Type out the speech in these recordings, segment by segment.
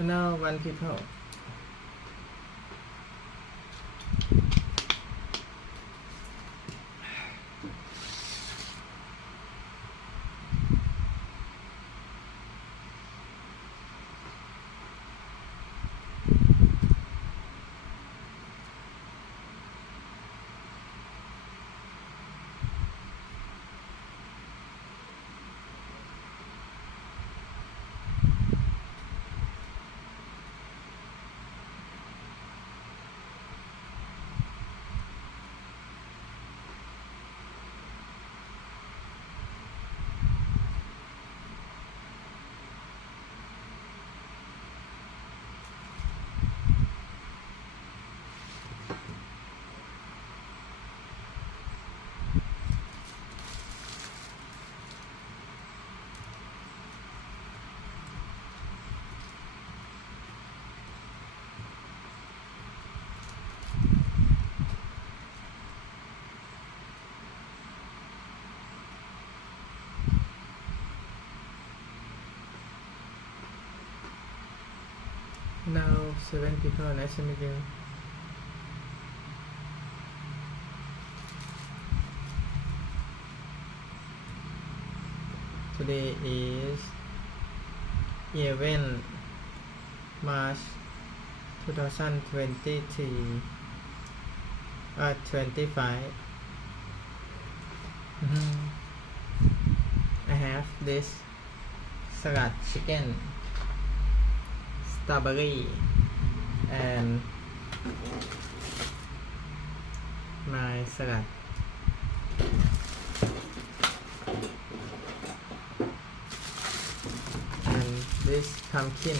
Now one people. Now 7 people. Nice to meet you. Today is 11 March 2023 25. I have this salad chicken, strawberry, and my salad. And this pumpkin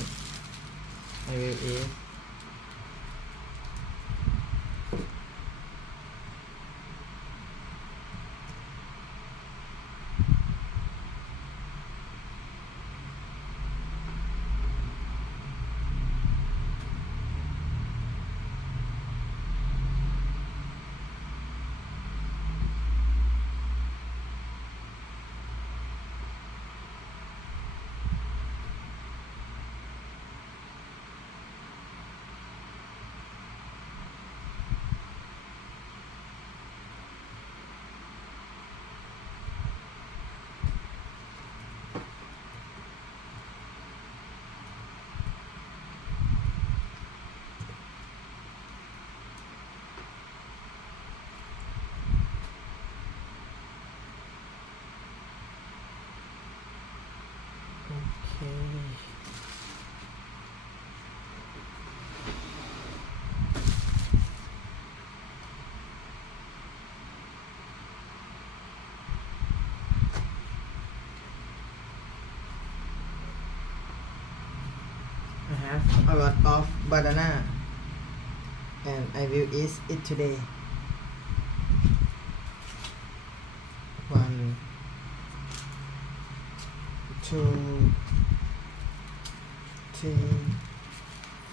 I will eat. I have a lot of banana and I will eat it today. 1, 2, 3,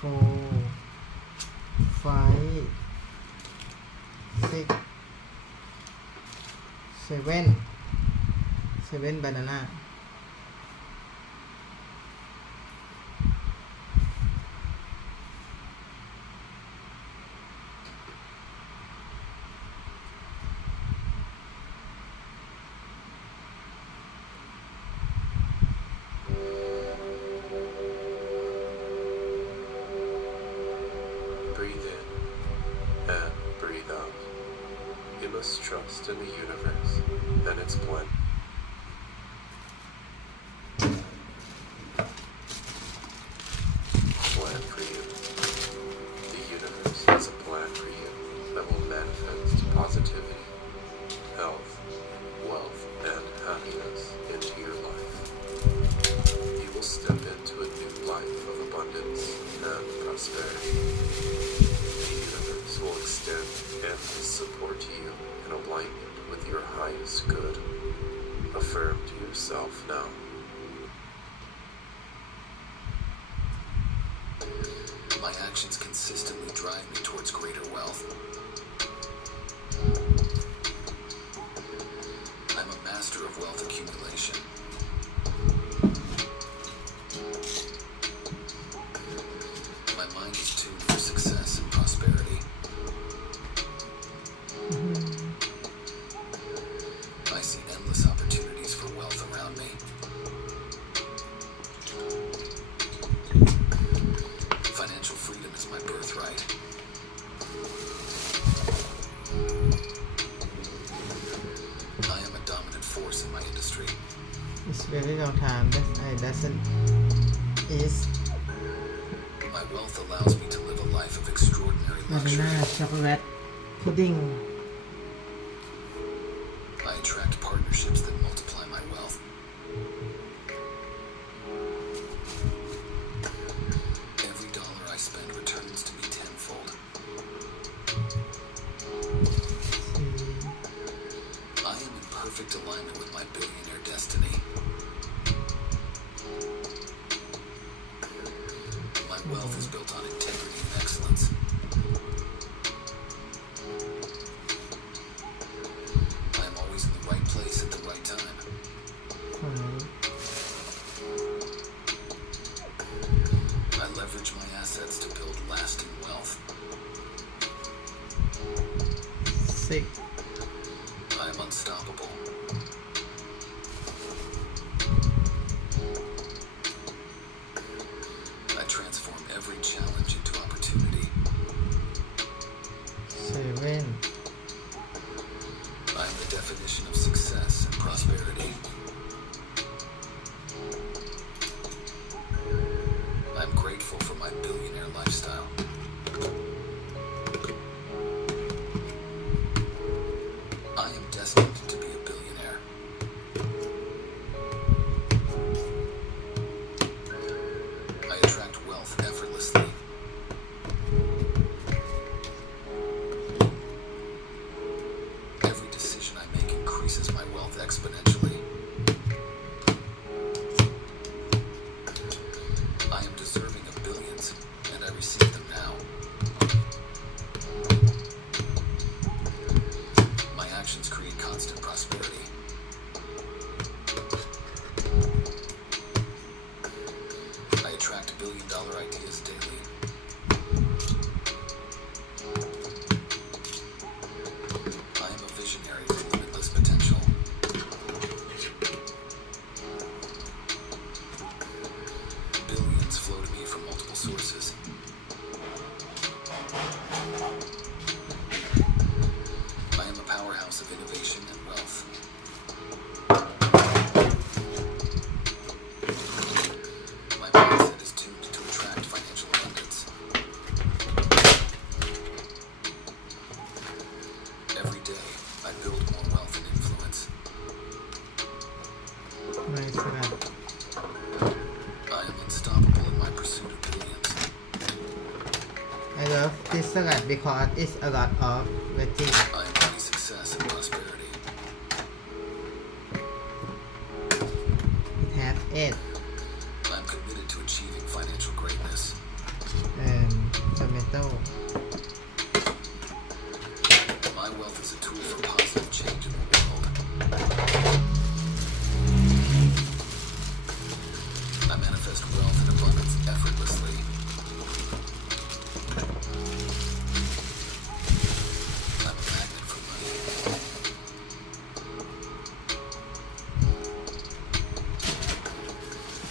4, 5, 6, 7 banana. Breathe in and breathe out. You must trust in the universe and its plan. Plan for you. The universe has a plan for you that will manifest positivity, health, wealth, and happiness into your life. You will step into a new life of abundance and prosperity. The universe will extend endless support to you in alignment with your highest good. Affirm to yourself now. My actions consistently drive me towards greater wealth. I'm a master of wealth accumulation. is tuned for success and prosperity. I see endless opportunities for wealth around me. Financial freedom is my birthright. I am a dominant force in my industry. It's very long time that I doesn't eat My wealth allows me to live a life of extraordinary luxury. banana chocolate pudding. I attract partnerships that multiply my wealth. Every dollar I spend returns to me tenfold. I am in perfect alignment with my billionaire destiny. My wealth is built on integrity and excellence. I am always in the right place at the right time. I leverage my assets to build lasting wealth. 6 I am unstoppable. I transform every challenge into opportunity. 7 I am the definition of success and prosperity. I'm grateful for my billionaire lifestyle. I am destined to be a billionaire. I attract wealth effortlessly. Every decision I make increases my wealth exponentially. I am deserving of billions, and I receive them now. My actions create constant prosperity. I attract billion-dollar ideas daily. I am a visionary with limitless potential. Billions flow to me from multiple sources. I am a powerhouse of innovation and wealth. My mindset is tuned to attract financial abundance. Every day, I build more wealth and influence. ไม่สลัด I am unstoppable in my pursuit of billions. I love this salad because it's a lot of veggies. I embody success and prosperity. It has 8 I'm committed to achieving financial greatness. and tomato. My wealth is a tool for positive change in the world. I manifest wealth and abundance effortlessly. I'm a magnet for money.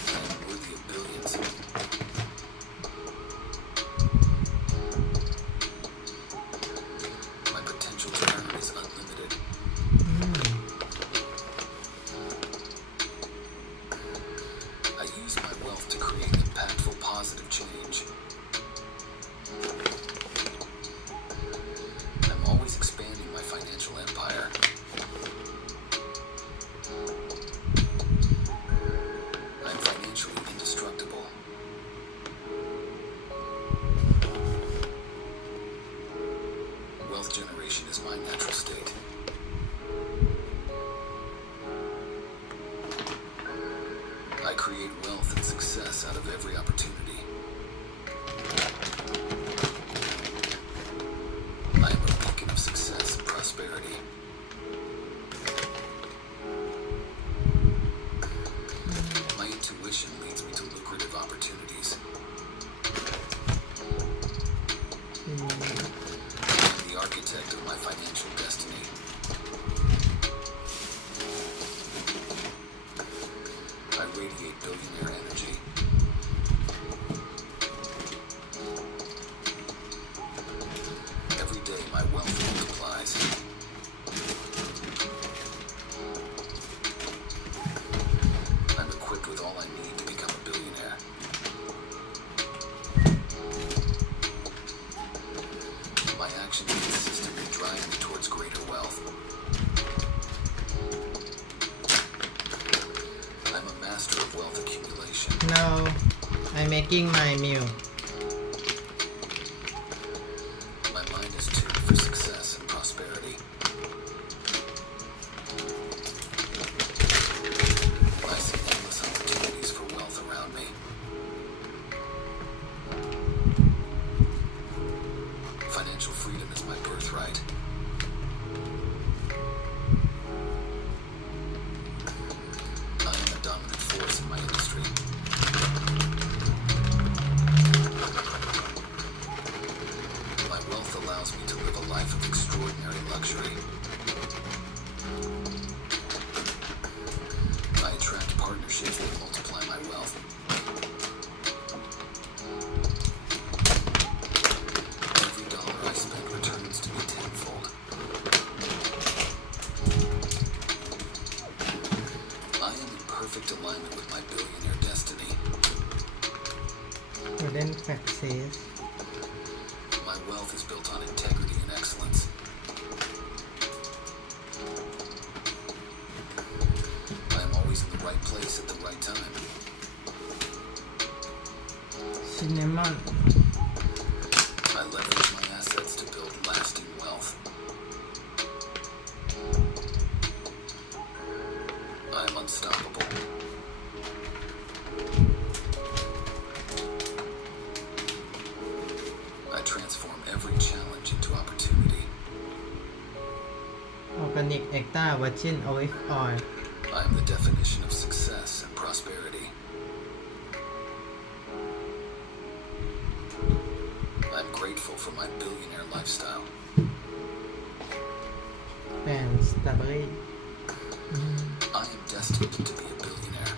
I am worthy of billions. My potential to earn is unlimited. I use my wealth to create impactful, positive change. I'm always expanding my financial empire. I'm financially indestructible. Wealth generation is my natural state. I create wealth and success out of every opportunity. I am a beacon of success and prosperity. My intuition leads me to lucrative opportunities. I'm the architect of my financial destiny. I radiate billionaire energy. Every day my wealth multiplies. I'm equipped with all I need to become a billionaire. My actions consistently drive me towards greater wealth. I'm a master of wealth accumulation. No, I'm making my meal. My mind is tuned for success and prosperity. I see endless opportunities for wealth around me. Financial freedom is my birthright. I am a dominant force in my industry. My wealth allows me to live a life of extraordinary luxury. I attract partnerships that multiply my wealth. Every dollar I spend returns to me tenfold. I am in perfect alignment with my billionaire destiny. Golden Praxis. My wealth is built on integrity and excellence. I am always in the right place at the right time. Cinnamon. I leverage my assets to build lasting wealth. I am unstoppable. I transform every challenge into opportunity. Organic Extra Virgin Olive Oil. I am the definition of success and prosperity. I'm grateful for my billionaire lifestyle. And Strawberry. I am destined to be a billionaire.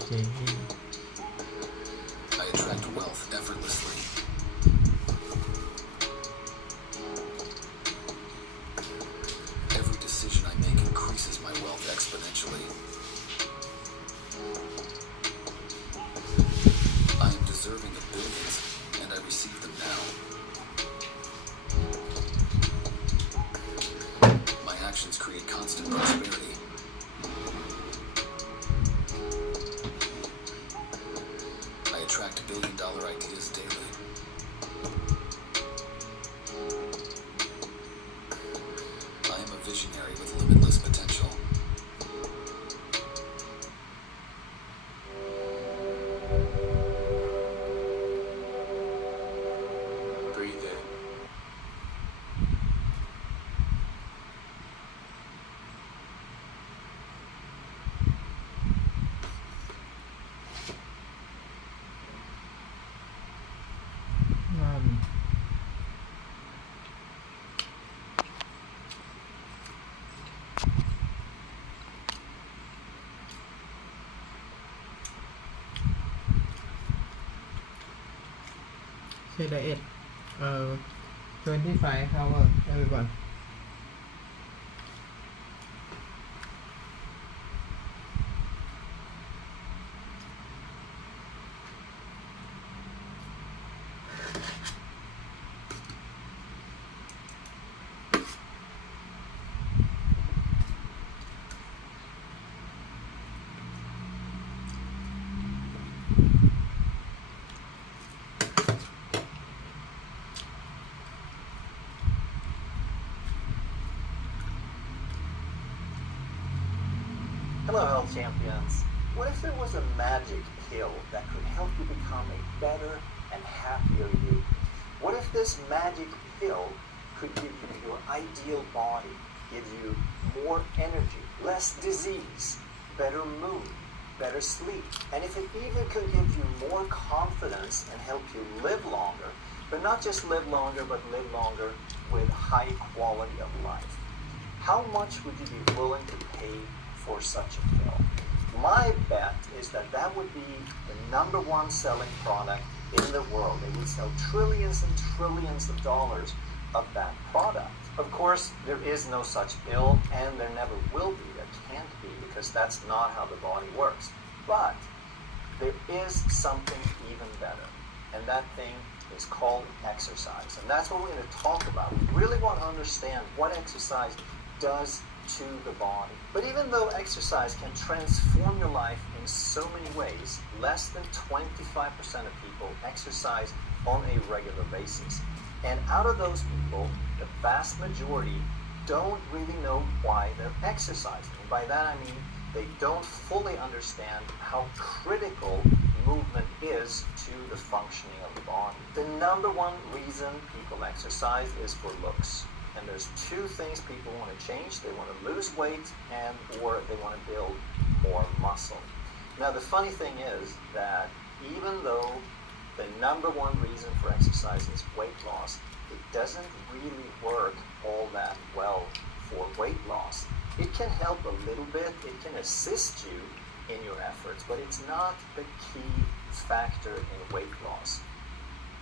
Okay. I attract wealth effortlessly. Every decision I make increases my wealth exponentially. I am deserving of billions, and I receive them now. My actions create constant prosperity. I attract billion-dollar ideas daily. I am a visionary with limitless potential. Breathe in. Say diet. 25 hours, everyone. Hello, health champions. What if there was a magic pill that could help you become a better and happier you? What if this magic pill could give you your ideal body, give you more energy, less disease, better mood, better sleep. And if it even could give you more confidence and help you live longer, but not just live longer, but live longer with high quality of life, how much would you be willing to pay for such a pill? My bet is that that would be the number one selling product in the world. They would sell trillions and trillions of dollars of that product. Of course, there is no such pill, and there never will be. There can't be, because that's not how the body works. But there is something even better, and that thing is called exercise. And that's what we're going to talk about. We really want to understand what exercise does to the body. But even though exercise can transform your life in so many ways, less than 25% of people exercise on a regular basis. And out of those people, the vast majority don't really know why they're exercising. And by that I mean they don't fully understand how critical movement is to the functioning of the body. The number one reason people exercise is for looks. And there's two things people want to change. They want to lose weight or they want to build more muscle. Now the funny thing is that even though the number one reason for exercise is weight loss, it doesn't really work all that well for weight loss. It can help a little bit, it can assist you in your efforts, but it's not the key factor in weight loss.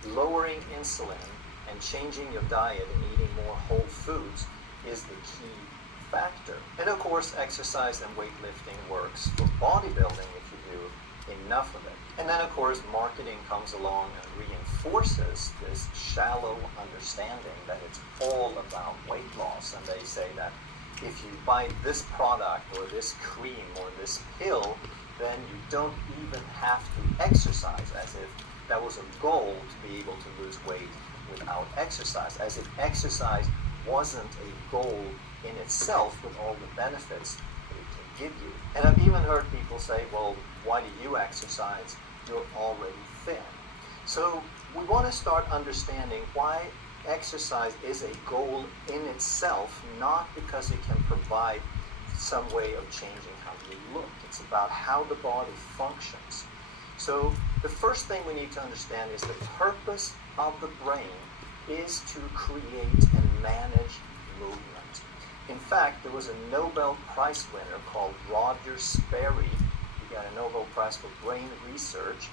Lowering insulin and changing your diet and eating more whole foods is the key factor. And of course, exercise and weightlifting works for bodybuilding if you do enough of it. And then of course, marketing comes along and reinforces this shallow understanding that it's all about weight loss. And they say that if you buy this product or this cream or this pill, then you don't even have to exercise, as if that was a goal to be able to lose weight without exercise, as if exercise wasn't a goal in itself with all the benefits that it can give you. And I've even heard people say, well, why do you exercise? You're already thin. So we want to start understanding why exercise is a goal in itself, not because it can provide some way of changing how you look. It's about how the body functions. So the first thing we need to understand is the purpose of the brain is to create and manage movement. In fact, there was a Nobel Prize winner called Roger Sperry. He got a Nobel Prize for brain research,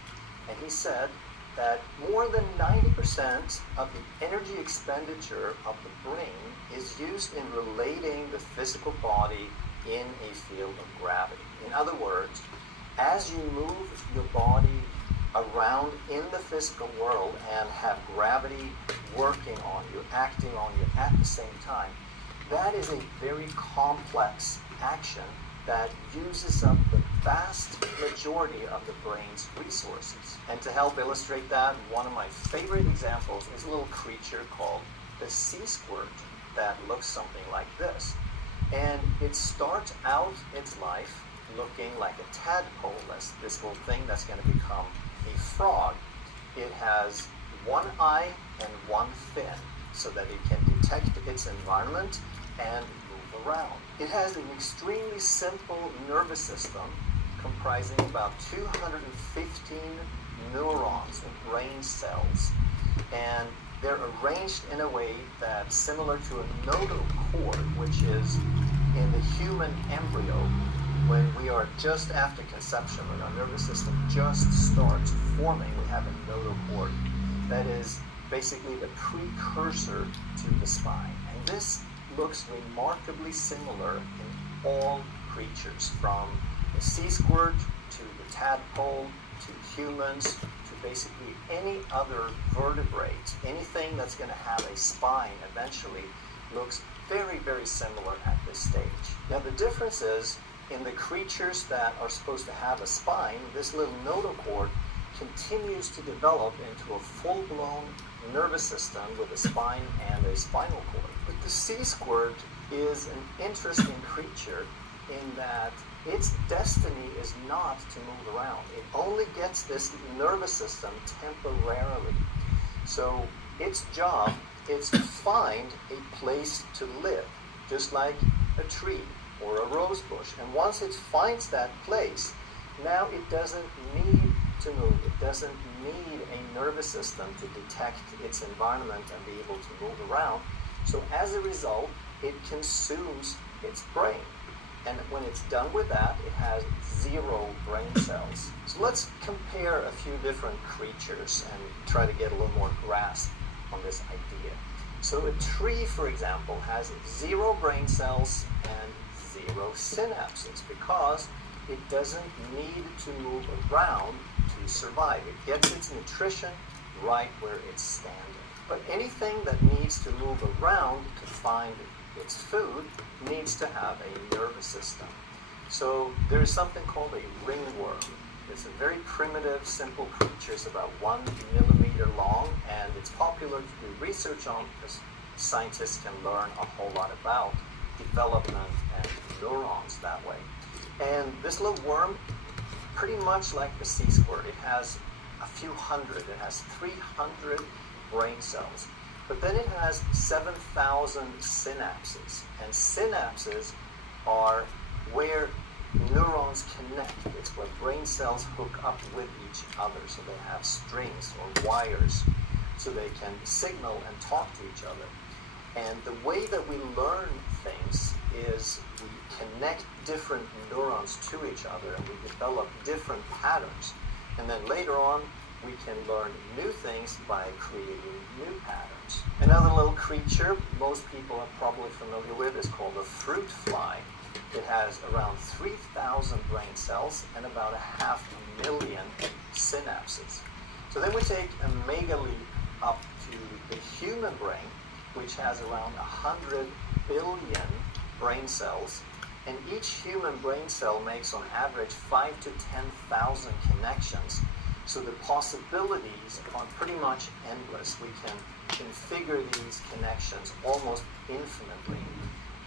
and he said that more than 90% of the energy expenditure of the brain is used in relating the physical body in a field of gravity. In other words, as you move your body around in the physical world and have gravity working on you, acting on you at the same time, that is a very complex action that uses up the vast majority of the brain's resources. And to help illustrate that, one of my favorite examples is a little creature called the sea squirt that looks something like this. And it starts out its life looking like a tadpole, that's this little thing that's going to become a frog. It has one eye and one fin so that it can detect its environment and move around. It has an extremely simple nervous system comprising about 215 neurons and brain cells. And they're arranged in a way that's similar to a nodal cord, which is in the human embryo when we are just after conception, when our nervous system just starts forming. We have a nodal cord that is basically the precursor to the spine. And this looks remarkably similar in all creatures, from the sea squirt to the tadpole to humans to basically any other vertebrate. Anything that's going to have a spine eventually looks very, very similar at this stage. Now the difference is, in the creatures that are supposed to have a spine, this little nodal cord continues to develop into a full-blown nervous system with a spine and a spinal cord. But the sea squirt is an interesting creature in that its destiny is not to move around. It only gets this nervous system temporarily. So its job is to find a place to live, just like a tree or a rose bush. And once it finds that place, Now it doesn't need to move. It doesn't need a nervous system to detect its environment and be able to move around. So as a result, it consumes its brain. And when it's done with that, it has 0 brain cells. So let's compare a few different creatures and try to get a little more grasp on this idea. So a tree, for example, has 0 brain cells and 0 synapses because it doesn't need to move around to survive. It gets its nutrition right where it's standing. But anything that needs to move around to find its food needs to have a nervous system. So there's something called a ringworm. It's a very primitive, simple creature. It's about 1 millimeter long, and it's popular to do research on because scientists can learn a whole lot about development and neurons that way. And this little worm, pretty much like the sea squirt, it has a few hundred. It has 300 brain cells. But then it has 7,000 synapses. And synapses are where neurons connect. It's where brain cells hook up with each other. So they have strings or wires so they can signal and talk to each other. And the way that we learn things is we connect different neurons to each other and we develop different patterns. And then later on, we can learn new things by creating new patterns. Another little creature most people are probably familiar with is called a fruit fly. It has around 3,000 brain cells and about 500,000 synapses. So then we take a mega leap up to the human brain, which has around 100 billion brain cells. And each human brain cell makes on average 5,000 to 10,000 connections. So the possibilities are pretty much endless. We can configure these connections almost infinitely.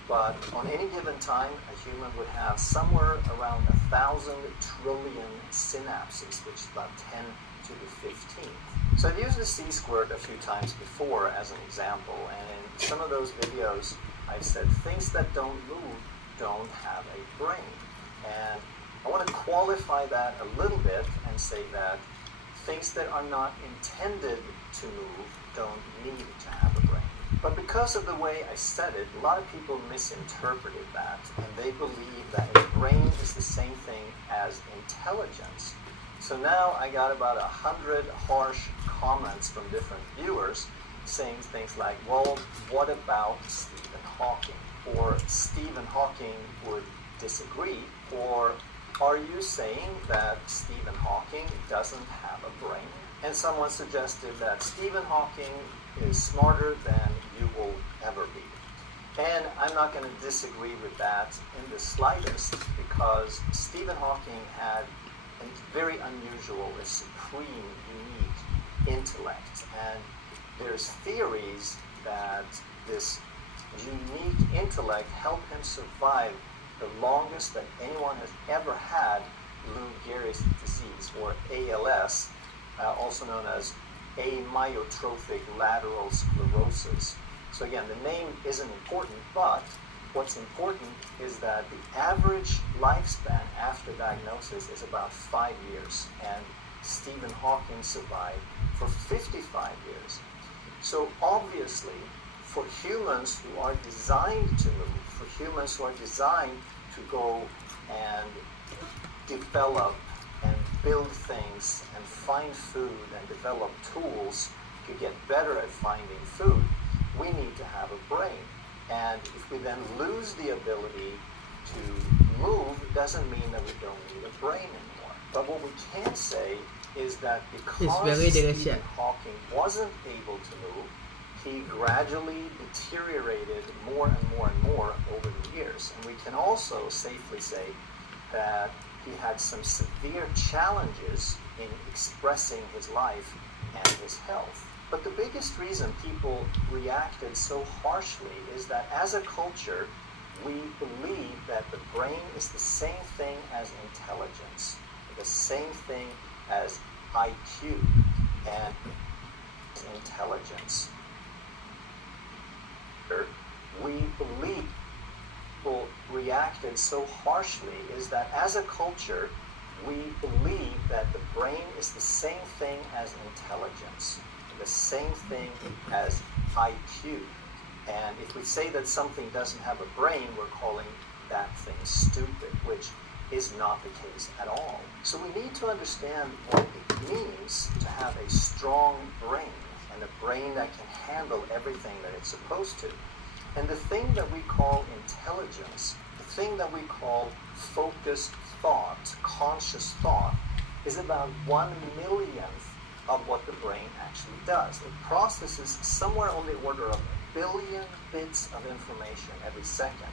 But on any given time, a human would have somewhere around 1,000 trillion synapses, which is about 10 to the 15th. So I've used the sea squirt a few times before as an example, and in some of those videos I've said things that don't move don't have a brain. And I want to qualify that a little bit and say that things that are not intended to move don't need to have a brain. But because of the way I said it, a lot of people misinterpreted that, and they believe that a brain is the same thing as intelligence. So now I got about 100 harsh comments from different viewers saying things like, well, what about Stephen Hawking? Or Stephen Hawking would disagree, or are you saying that Stephen Hawking doesn't have a brain? And someone suggested that Stephen Hawking is smarter than you will ever be. And I'm not going to disagree with that in the slightest, because Stephen Hawking had a very unusual, a supreme, unique intellect. And there's theories that this unique intellect helped him survive the longest that anyone has ever had Lou Gehrig's disease, or ALS, also known as amyotrophic lateral sclerosis. So again, the name isn't important, but what's important is that the average lifespan after diagnosis is about 5 years, and Stephen Hawking survived for 55 years. So obviously, for humans who are designed to move, for humans who are designed to go and develop and build things and find food and develop tools to get better at finding food, we need to have a brain. And if we then lose the ability to move, it doesn't mean that we don't need a brain anymore. But what we can say is that because Stephen Hawking wasn't able to move, he gradually deteriorated more and more and more over the years. And we can also safely say that he had some severe challenges in expressing his life and his health. But the biggest reason people reacted so harshly is that as a culture, we believe that the brain is the same thing as intelligence, the same thing as IQ and intelligence. We believe people reacted so harshly is that as a culture, we believe that the brain is the same thing as intelligence, the same thing as IQ. And if we say that something doesn't have a brain, we're calling that thing stupid, which is not the case at all. So we need to understand what it means to have a strong brain, and a brain that can handle everything that it's supposed to. And the thing that we call intelligence, the thing that we call focused thought, conscious thought, is about 1/1,000,000th of what the brain actually does. It processes somewhere on the order of 1,000,000,000 bits of information every second.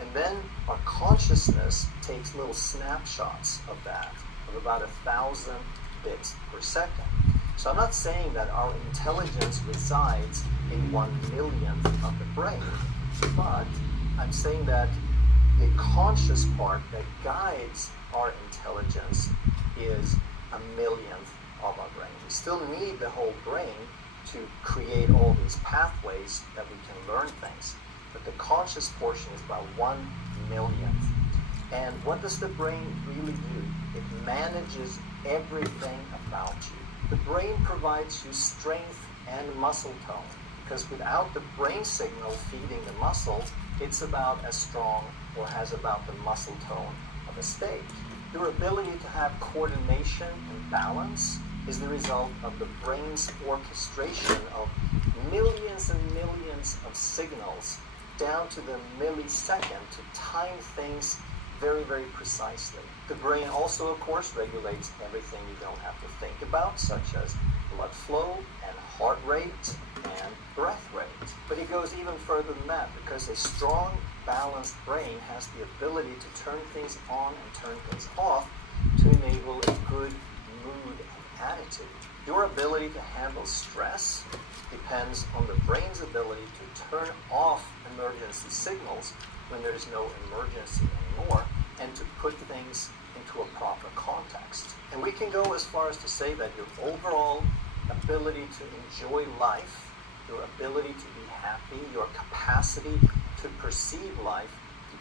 And then our consciousness takes little snapshots of that, of about 1,000 bits per second. So I'm not saying that our intelligence resides in 1/1,000,000th of the brain, but I'm saying that the conscious part that guides our intelligence is 1/1,000,000th of our brain. We still need the whole brain to create all these pathways that we can learn things. But the conscious portion is about 1/1,000,000th. And what does the brain really do? It manages everything about you. The brain provides you strength and muscle tone, because without the brain signal feeding the muscle, it's about as strong or has about the muscle tone of a steak. Your ability to have coordination and balance is the result of the brain's orchestration of millions and millions of signals down to the millisecond to time things very, very precisely. The brain also, of course, regulates everything you don't have to think about, such as blood flow and heart rate and breath rate. But it goes even further than that, because a strong, balanced brain has the ability to turn things on and turn things off to enable a good mood and attitude. Your ability to handle stress depends on the brain's ability to turn off emergency signals when there is no emergency anymore, and to put things into a proper context. And we can go as far as to say that your overall ability to enjoy life, your ability to be happy, your capacity to perceive life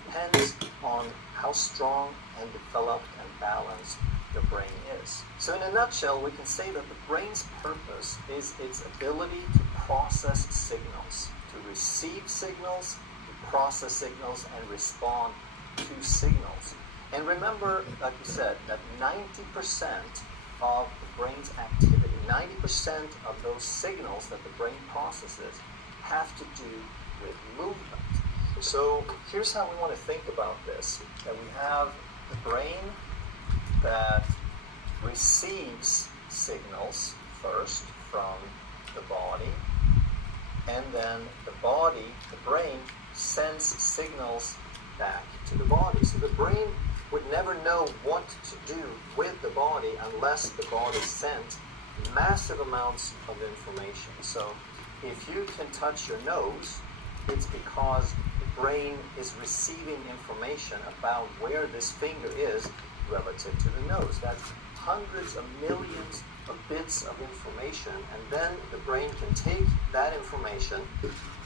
depends on how strong and developed and balanced your brain is. So in a nutshell, we can say that the brain's purpose is its ability to process signals, to receive signals, to process signals, and respond to signals. And remember, like we said, that 90% of the brain's activity, 90% of those signals that the brain processes have to do with movement. So here's how we want to think about this, that we have the brain that receives signals first from the body, and then the body, the brain, sends signals back to the body. So the brain would never know what to do with the body unless the body sent massive amounts of information. So if you can touch your nose, it's because the brain is receiving information about where this finger is relative to the nose. That's hundreds of millions of bits of information, and then the brain can take that information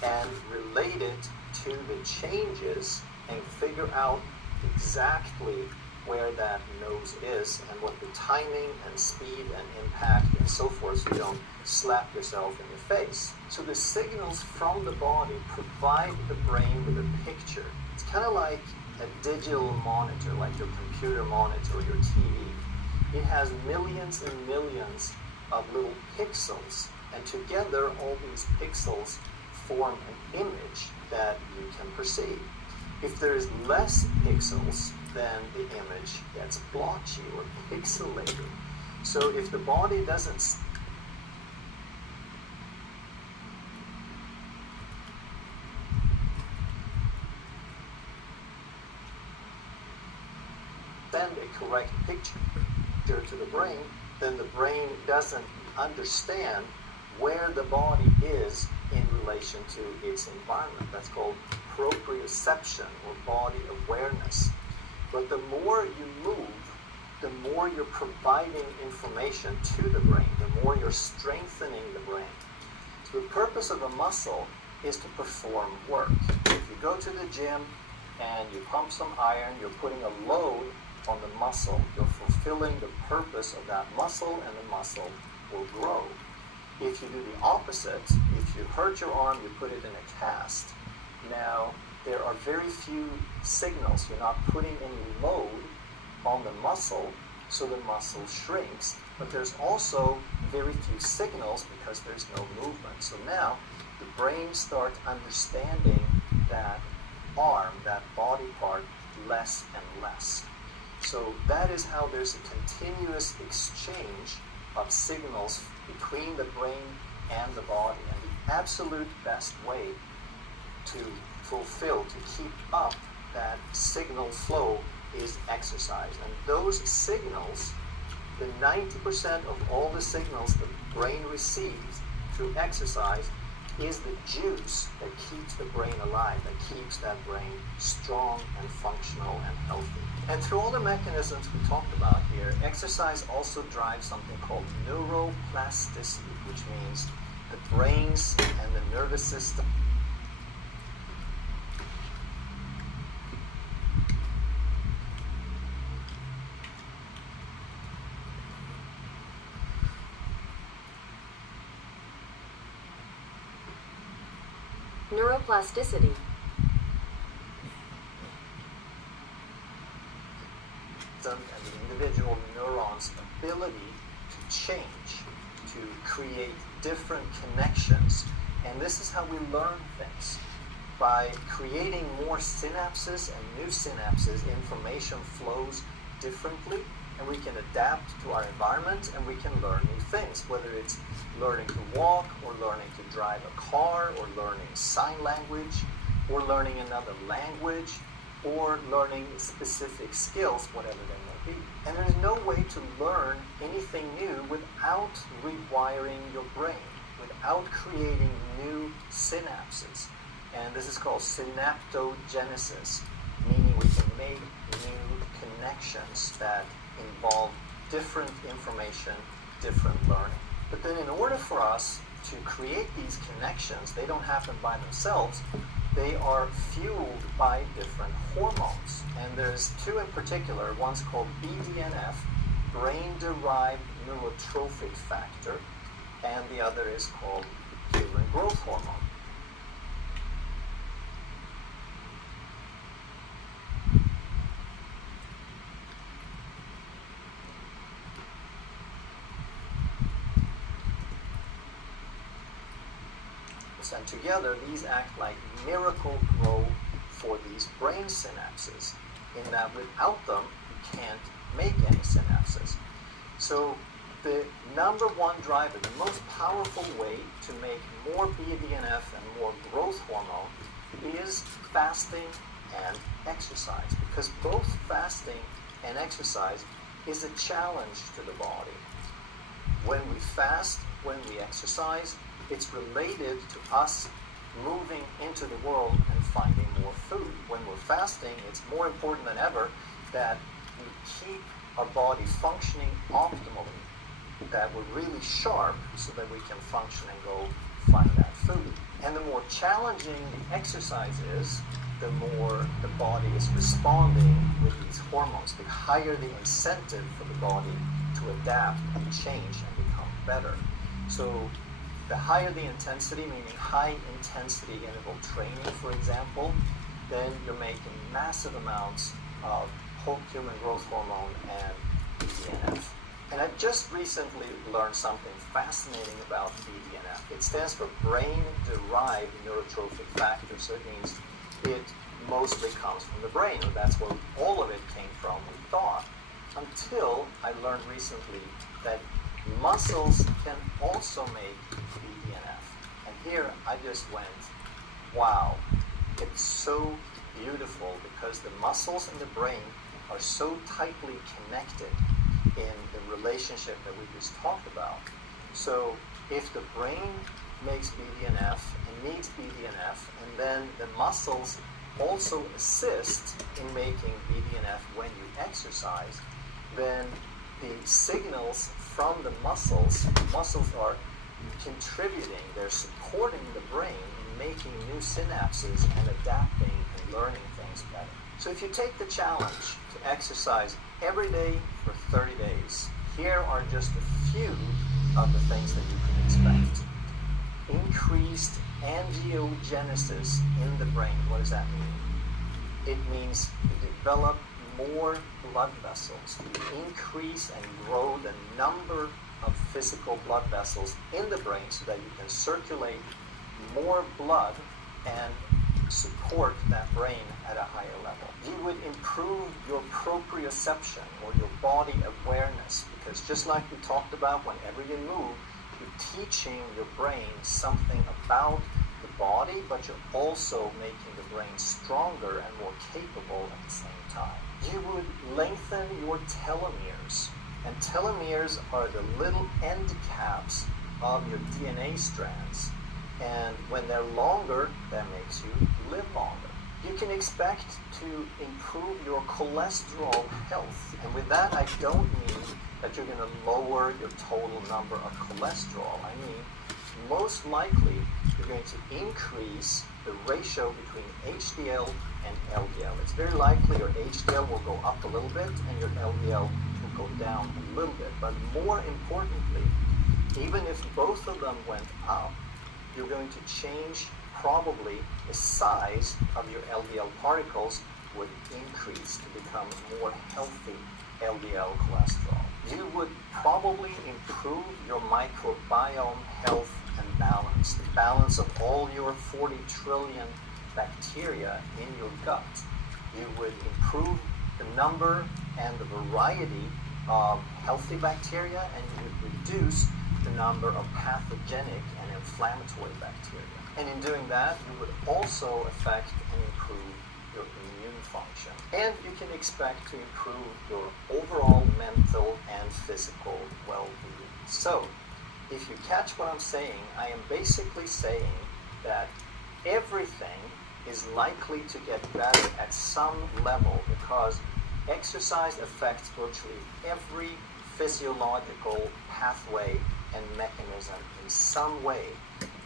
and relate it to the changes and figure out exactly where that nose is and what the timing and speed and impact and so forth, so you don't slap yourself in the face. So the signals from the body provide the brain with a picture. It's kind of like a digital monitor, like your computer monitor or your TV. It has millions and millions of little pixels, and together all these pixels form an image that you can perceive. If there is less pixels, then the image gets blotchy or pixelated. So if the body doesn't send a correct picture to the brain, then the brain doesn't understand where the body is in relation to its environment. That's called proprioception, or body awareness. But the more you move, the more you're providing information to the brain, the more you're strengthening the brain. So the purpose of a muscle is to perform work. If you go to the gym and you pump some iron, you're putting a load on the muscle, you're fulfilling fulfilling the purpose of that muscle, and the muscle will grow. If you do the opposite, if you hurt your arm, you put it in a cast. Now, there are very few signals. You're not putting any load on the muscle, so the muscle shrinks. But there's also very few signals because there's no movement. So now, the brain starts understanding that arm, that body part, less and less. So that is how there's a continuous exchange of signals between the brain and the body. And the absolute best way to fulfill, to keep up that signal flow is exercise. And those signals, the 90% of all the signals the brain receives through exercise is the juice that keeps the brain alive, that keeps that brain strong and functional and healthy. And through all the mechanisms we talked about here, exercise also drives something called neuroplasticity, which means the brains and the nervous system. Neuroplasticity. And the individual neuron's ability to change, to create different connections. And this is how we learn things. By creating more synapses and new synapses, information flows differently, and we can adapt to our environment, and we can learn new things, whether it's learning to walk, or learning to drive a car, or learning sign language, or learning another language, or learning specific skills, whatever they may be. And there's no way to learn anything new without rewiring your brain, without creating new synapses. And this is called synaptogenesis, meaning we can make new connections that involve different information, different learning. But then in order for us to create these connections, they don't happen by themselves. They are fueled by different hormones. And there's two in particular. One's called BDNF, brain-derived neurotrophic factor, and the other is called human growth hormone. And together, these act like miracle grow for these brain synapses, in that without them, you can't make any synapses. So the number one driver, the most powerful way to make more BDNF and more growth hormone is fasting and exercise, because both fasting and exercise is a challenge to the body. When we fast, when we exercise, it's related to us moving into the world and finding more food. When we're fasting, it's more important than ever that we keep our body functioning optimally, that we're really sharp so that we can function and go find that food. And the more challenging the exercise is, the more the body is responding with these hormones, the higher the incentive for the body to adapt and change and become better. So the higher the intensity, meaning high intensity interval training, for example, then you're making massive amounts of human growth hormone and BDNF. And I just recently learned something fascinating about BDNF. It stands for brain-derived neurotrophic factor, so it means it mostly comes from the brain, or that's where all of it came from, we thought, until I learned recently that muscles can also make BDNF. And here I just went, wow, it's so beautiful, because the muscles and the brain are so tightly connected in the relationship that we just talked about. So if the brain makes BDNF and needs BDNF, and then the muscles also assist in making BDNF when you exercise, then the signals from the muscles are contributing, they're supporting the brain in making new synapses and adapting and learning things better. So if you take the challenge to exercise every day for 30 days. Here are just a few of the things that you can expect. Increased angiogenesis in the brain. What does that mean? It means you develop more blood vessels. You increase and grow the number of physical blood vessels in the brain so that you can circulate more blood and support that brain at a higher level. You would improve your proprioception, or your body awareness, because just like we talked about, whenever you move, you're teaching your brain something about the body, but you're also making the brain stronger and more capable at the same time. You would lengthen your telomeres, and telomeres are the little end caps of your DNA strands, and when they're longer, that makes you live longer. You can expect to improve your cholesterol health, and with that I don't mean that you're going to lower your total number of cholesterol. I mean, most likely you're going to increase the ratio between HDL and LDL. It's very likely your HDL will go up a little bit and your LDL will go down a little bit. But more importantly, even if both of them went up, you're going to change probably the size of your LDL particles would increase to become more healthy LDL cholesterol. You would probably improve your microbiome health and balance, the balance of all your 40 trillion bacteria in your gut. You would improve the number and the variety of healthy bacteria, and you would reduce the number of pathogenic and inflammatory bacteria. And in doing that, you would also affect and improve your immune function. And you can expect to improve your overall mental and physical well-being. So, if you catch what I'm saying, I am basically saying that everything is likely to get better at some level, because exercise affects virtually every physiological pathway and mechanism in some way,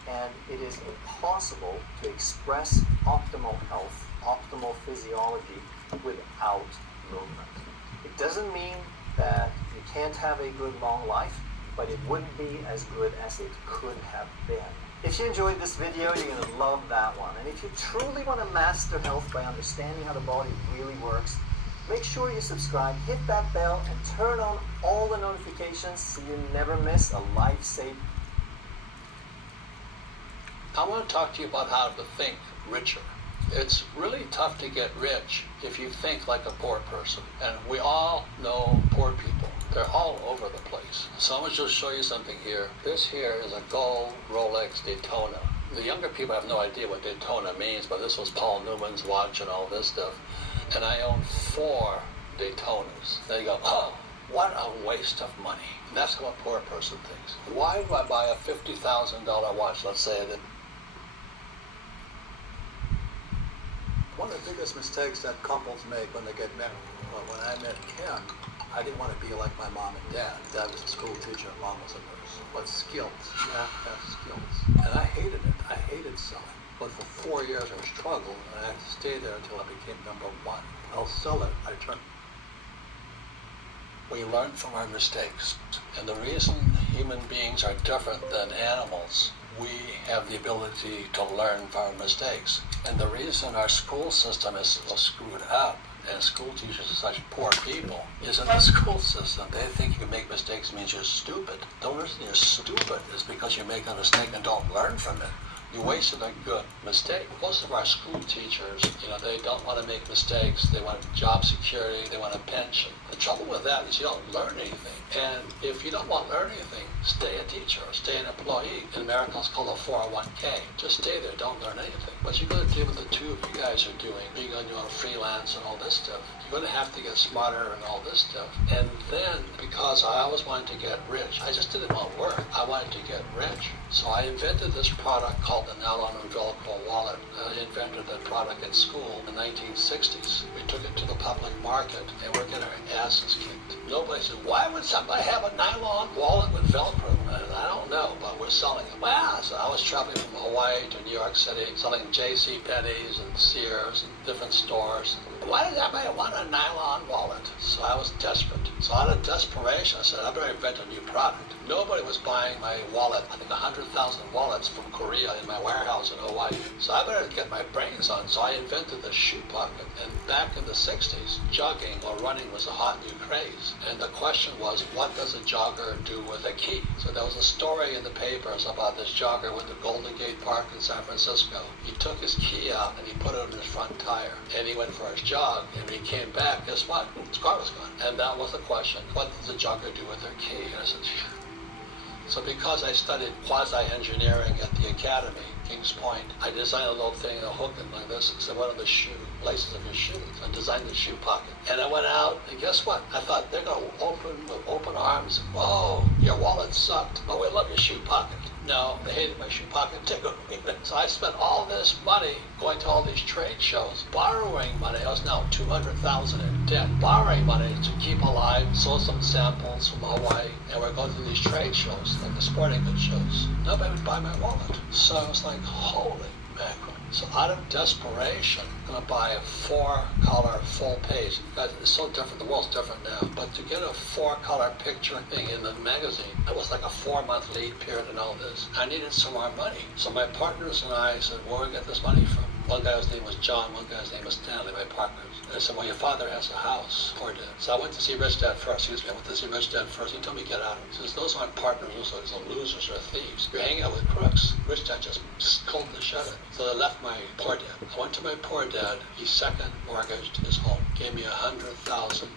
and it is impossible to express optimal health, optimal physiology without movement. It doesn't mean that you can't have a good long life, but it wouldn't be as good as it could have been. If you enjoyed this video, you're going to love that one. And if you truly want to master health by understanding how the body really works, make sure you subscribe, hit that bell, and turn on all the notifications so you never miss a life-saving. I want to talk to you about how to think richer. It's really tough to get rich if you think like a poor person. And we all know poor people. They're all over the place. So I'm going to just show you something here. This here is a gold Rolex Daytona. The younger people have no idea what Daytona means, but this was Paul Newman's watch and all this stuff. And I own 4 Daytonas. They go, oh, what a waste of money. And that's what a poor person thinks. Why do I buy a $50,000 watch? Let's say that. One of the biggest mistakes that couples make when they get married. Well, when I met Ken, I didn't want to be like my mom and dad. Dad was a school teacher and mom was a nurse. But skills, you have to have skills. And I hated it. I hated selling. But for 4 years I struggled, and I had to stay there until I became number 1. I'll sell it. I turn. We learn from our mistakes. And the reason human beings are different than animals, we have the ability to learn from our mistakes. And the reason our school system is so screwed up, and school teachers are such poor people, is in the school system. They think you can make mistakes means you're stupid. The reason you're stupid is because you make a mistake and don't learn from it. You wasted a good mistake. Most of our school teachers, they don't want to make mistakes. They want job security. They want a pension. The trouble with that is you don't learn anything. And if you don't want to learn anything, stay a teacher or stay an employee. In America, it's called a 401k. Just stay there. Don't learn anything. But you're going to do what the two of you guys are doing. You're going to do on freelance and all this stuff. You're going to have to get smarter and all this stuff. And then, because I always wanted to get rich, I just didn't want to work. I wanted to get rich. So I invented this product called the nylon umbilical wallet. I invented that product at school in the 1960s. We took it to the public market, and we're getting our asses kicked. Nobody said, why would somebody have a nylon wallet with Velcro? I don't know, but we're selling them. Well, so I was traveling from Hawaii to New York City, selling J.C. Penney's and Sears and different stores. Why does everybody want a nylon wallet? So I was desperate. So out of desperation, I said, I better invent a new product. Nobody was buying my wallet, I think 100,000 wallets from Korea in my warehouse in Hawaii. So I better get my brains on. So I invented the shoe pocket. And back in the 60s, jogging or running was a hot new craze. And the question was, what does a jogger do with a key? So there was a story in the papers about this jogger went to Golden Gate Park in San Francisco. He took his key out and he put it on his front tire. And he went for his jog. And when he came back, guess what? His car was gone. And that was the question. What does a jogger do with their key? And I said, phew. So because I studied quasi-engineering at the academy, Kings Point, I designed a little thing, a hook and like this, because I went on the shoe, laces of your shoes. I designed the shoe pocket. And I went out, and guess what? I thought they're going to open with open arms. Whoa, your wallet sucked. Oh, we love your shoe pocket. No, they hated my shoe pocket too. So I spent all this money going to all these trade shows, borrowing money. I was now $200,000 in debt, borrowing money to keep alive, sold some samples from Hawaii, and we're going to these trade shows, like the sporting goods shows. Nobody would buy my wallet. So I was like, holy mackerel. So out of desperation, I'm going to buy a 4-color full page. Guys, it's so different. The world's different now. But to get a 4-color picture thing in the magazine, it was like a 4-month lead period and all this. I needed some more money. So my partners and I said, where do we get this money from? One guy's name was John, one guy's name was Stanley, my partners. And I said, well, your father has a house. Poor dad. So I went to see Rich Dad first. I went to see Rich Dad first. He told me, get out of it. He says, those aren't partners, those are losers or thieves. You're hanging out with crooks. Rich Dad just cold the shut it. So they left my poor dad. I went to my poor dad. He second mortgaged his home. Gave me $100,000.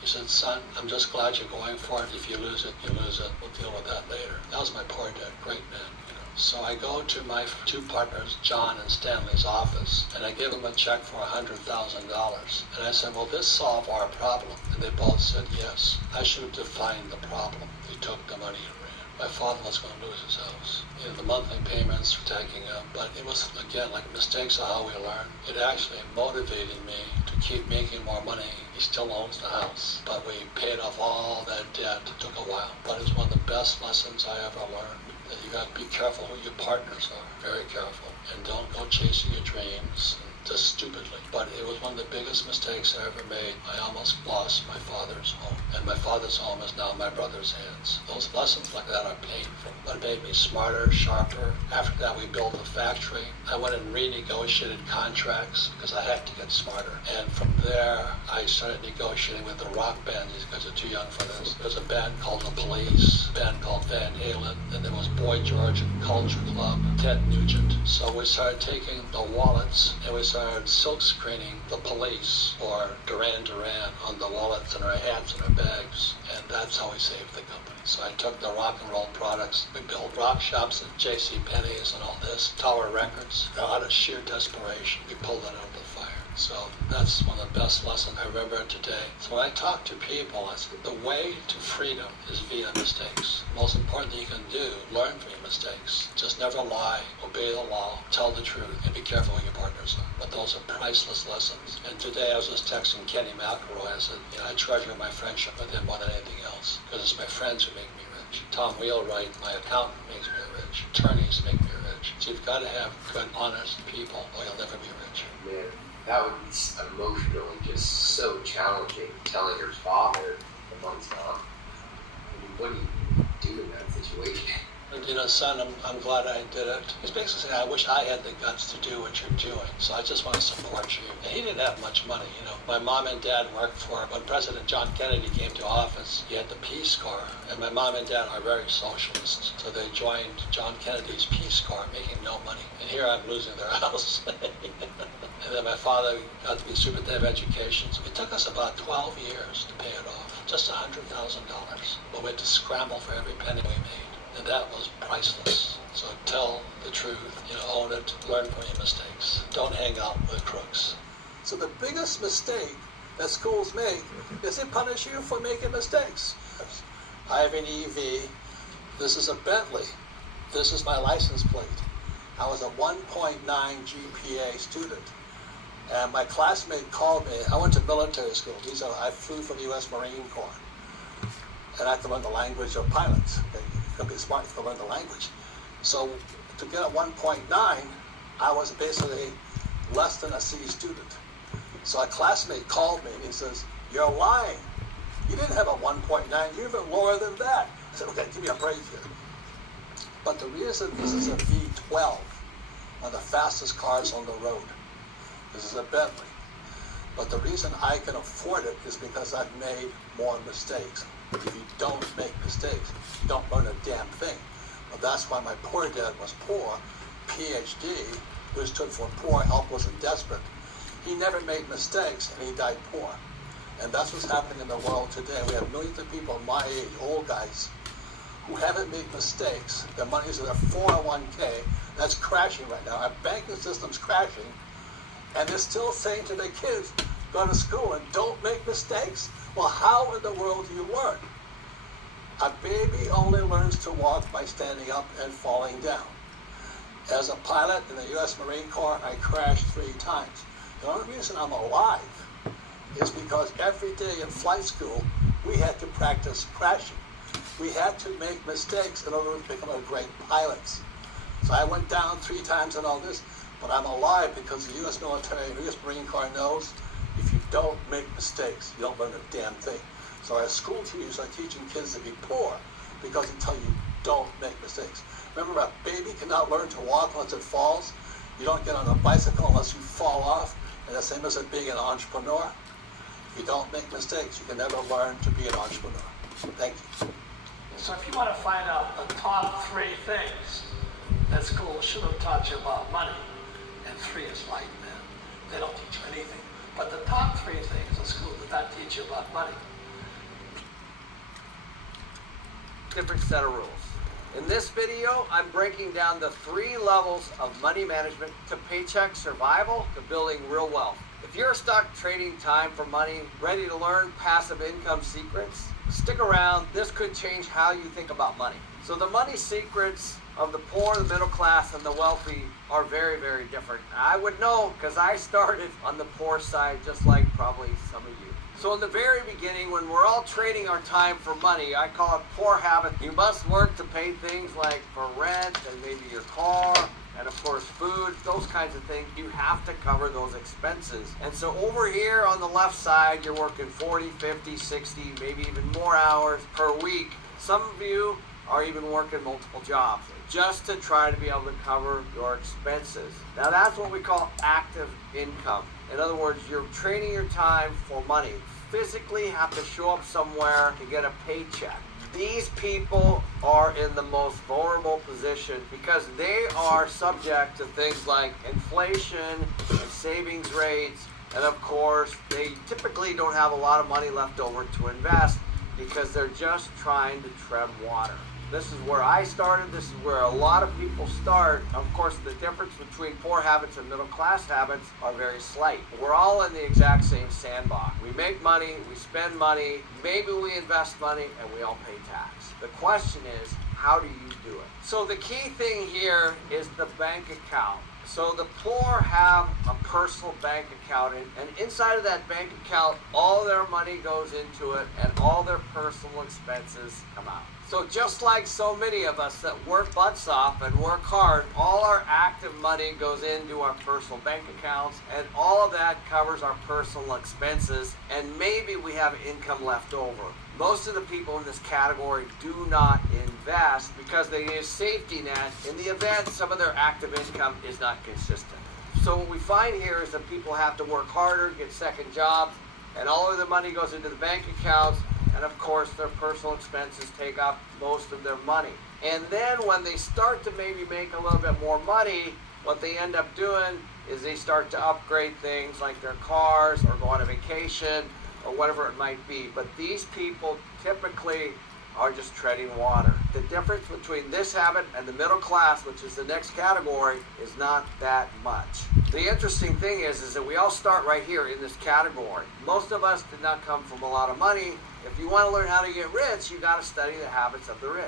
He said, son, I'm just glad you're going for it. If you lose it, you lose it. We'll deal with that later. That was my poor dad. Great man. So I go to my 2 partners, John and Stanley's office, and I give them a check for $100,000. And I said, will this solve our problem? And they both said yes. I should have defined the problem. They took the money and ran. My father was going to lose his house. The monthly payments were taking up, but it was, again, like mistakes are how we learn. It actually motivated me to keep making more money. He still owns the house, but we paid off all that debt. It took a while, but it's one of the best lessons I ever learned. That you got to be careful who your partners are, very careful, and don't go chasing your dreams just stupidly. But it was one of the biggest mistakes I ever made. I almost lost my father's home, and my father's home is now in my brother's hands. Those lessons like that are painful, but it made me smarter, sharper. After that, we built a factory. I went and renegotiated contracts because I had to get smarter. And from there, I started negotiating with the rock bands. These guys are too young for this. There's a band called The Police, a band called Van Halen, and there was Boy George and Culture Club, Ted Nugent. So we started taking the wallets and we started silk screening The Police or Duran Duran on the wallets and our hats and our bags. And that's how we saved the company. So I took the rock and roll products. We built rock shops at J.C. Penney's and all this, Tower Records. Out of sheer desperation, we pulled it out of the fire. So that's one of the best lessons I remember today. So when I talk to people, I say the way to freedom is via mistakes. The most important thing you can do, learn from your mistakes. Just never lie, obey the law, tell the truth, and be careful who your partners are. But those are priceless lessons. And today I was just texting Kenny McElroy. I said, I treasure my friendship with him more than anything else, because it's my friends who make me rich. Tom Wheelwright, my accountant, makes me rich. Attorneys make me rich. So you've got to have good, honest people, or you'll never be rich. Man, that would be emotionally just so challenging, telling your father the money's gone. I mean, what do you do in that situation? Son, I'm glad I did it. He's basically saying, I wish I had the guts to do what you're doing, so I just want to support you. And he didn't have much money, My mom and dad worked for, when President John Kennedy came to office, he had the Peace Corps, and my mom and dad are very socialists, so they joined John Kennedy's Peace Corps, making no money. And here I'm losing their house. And then my father got to be superintendent of education, so it took us about 12 years to pay it off, just $100,000. But we had to scramble for every penny we made. And that was priceless. So tell the truth, own it, learn from your mistakes. Don't hang out with crooks. So the biggest mistake that schools make is they punish you for making mistakes. I have an EV. This is a Bentley. This is my license plate. I was a 1.9 GPA student. And my classmate called me. I went to military school. I flew for the U.S. Marine Corps. And I had to learn the language of pilots. You're going to be smart if you learn the language. So to get a 1.9, I was basically less than a C student. So a classmate called me and he says, "You're lying. You didn't have a 1.9, you're even lower than that." I said, "Okay, give me a break here." But the reason this is a V12, one of the fastest cars on the road, this is a Bentley. But the reason I can afford it is because I've made more mistakes. If you don't make mistakes, you don't learn a damn thing. Well, that's why my poor dad was poor, PhD, who stood for poor, helpless, and desperate. He never made mistakes, and he died poor. And that's what's happening in the world today. We have millions of people my age, old guys, who haven't made mistakes. Their money's in their 401k. That's crashing right now. Our banking system's crashing. And they're still saying to their kids, go to school and don't make mistakes. Well, how in the world do you learn? A baby only learns to walk by standing up and falling down. As a pilot in the U.S. Marine Corps, I crashed 3 times. The only reason I'm alive is because every day in flight school, we had to practice crashing. We had to make mistakes in order to become a great pilots. So I went down 3 times and all this, but I'm alive because the U.S. military and U.S. Marine Corps knows if you don't make mistakes, you don't learn a damn thing. So our school teachers are teaching kids to be poor because they tell you don't make mistakes. Remember, a baby cannot learn to walk unless it falls. You don't get on a bicycle unless you fall off. And the same as being an entrepreneur. If you don't make mistakes, you can never learn to be an entrepreneur. Thank you. So if you want to find out the top 3 things that school should have taught you about money, and 3 is like, man, they don't teach you anything. But the top 3 things a school did not teach you about money. Different set of rules. In this video, I'm breaking down the 3 levels of money management to paycheck survival to building real wealth. If you're stuck trading time for money, ready to learn passive income secrets, stick around. This could change how you think about money. So the money secrets of the poor, the middle class, and the wealthy are very, very different. I would know because I started on the poor side, just like probably some of you. So in the very beginning, when we're all trading our time for money, I call it poor habit. You must work to pay things like for rent and maybe your car and of course food, those kinds of things. You have to cover those expenses. And so over here on the left side, you're working 40, 50, 60, maybe even more hours per week. Some of you are even working multiple jobs just to try to be able to cover your expenses. Now that's what we call active income. In other words, you're trading your time for money. Physically have to show up somewhere to get a paycheck. These people are in the most vulnerable position because they are subject to things like inflation and savings rates. And of course, they typically don't have a lot of money left over to invest because they're just trying to tread water. This is where I started. This is where a lot of people start. Of course, the difference between poor habits and middle class habits are very slight. We're all in the exact same sandbox. We make money, we spend money, maybe we invest money, and we all pay tax. The question is, how do you do it? So the key thing here is the bank account. So the poor have a personal bank account, and inside of that bank account, all their money goes into it, and all their personal expenses come out. So just like so many of us that work butts off and work hard, all our active money goes into our personal bank accounts, and all of that covers our personal expenses, and maybe we have income left over. Most of the people in this category do not invest because they need a safety net in the event some of their active income is not consistent. So what we find here is that people have to work harder, get second jobs, and all of the money goes into the bank accounts, and of course their personal expenses take up most of their money. And then when they start to maybe make a little bit more money, what they end up doing is they start to upgrade things like their cars or go on a vacation or whatever it might be. But these people typically are just treading water. The difference between this habit and the middle class, which is the next category, is not that much. The interesting thing is that we all start right here in this category. Most of us did not come from a lot of money. If you want to learn how to get rich, you got to study the habits of the rich.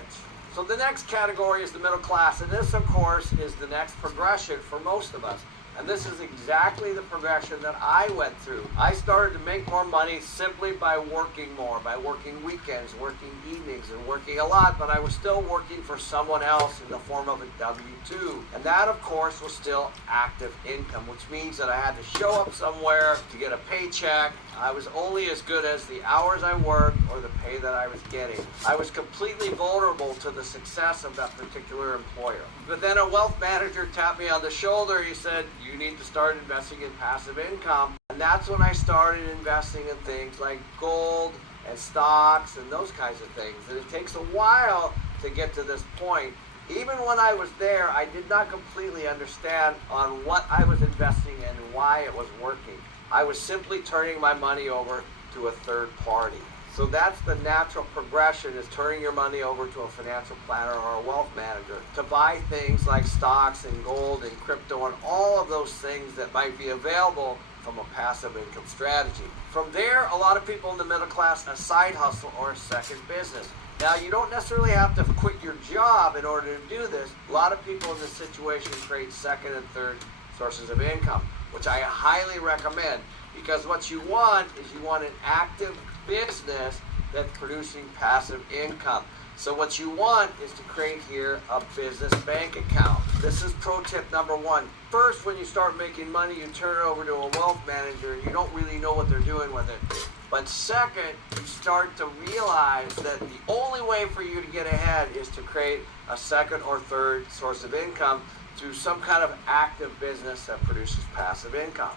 So the next category is the middle class, and this, of course, is the next progression for most of us. And this is exactly the progression that I went through. I started to make more money simply by working more, by working weekends, working evenings, and working a lot, but I was still working for someone else in the form of a W-2. And that, of course, was still active income, which means that I had to show up somewhere to get a paycheck. I was only as good as the hours I worked or the pay that I was getting. I was completely vulnerable to the success of that particular employer. But then a wealth manager tapped me on the shoulder. He said, you need to start investing in passive income. And that's when I started investing in things like gold and stocks and those kinds of things. And it takes a while to get to this point. Even when I was there, I did not completely understand on what I was investing in and why it was working. I was simply turning my money over to a third party. So that's the natural progression, is turning your money over to a financial planner or a wealth manager to buy things like stocks and gold and crypto and all of those things that might be available from a passive income strategy. From there, a lot of people in the middle class, a side hustle or a second business. Now, you don't necessarily have to quit your job in order to do this. A lot of people in this situation create second and third sources of income, which I highly recommend, because what you want is you want an active business that's producing passive income. So what you want is to create here a business bank account. This is pro tip number one. First, when you start making money, you turn it over to a wealth manager and you don't really know what they're doing with it. But second, you start to realize that the only way for you to get ahead is to create a second or third source of income through some kind of active business that produces passive income.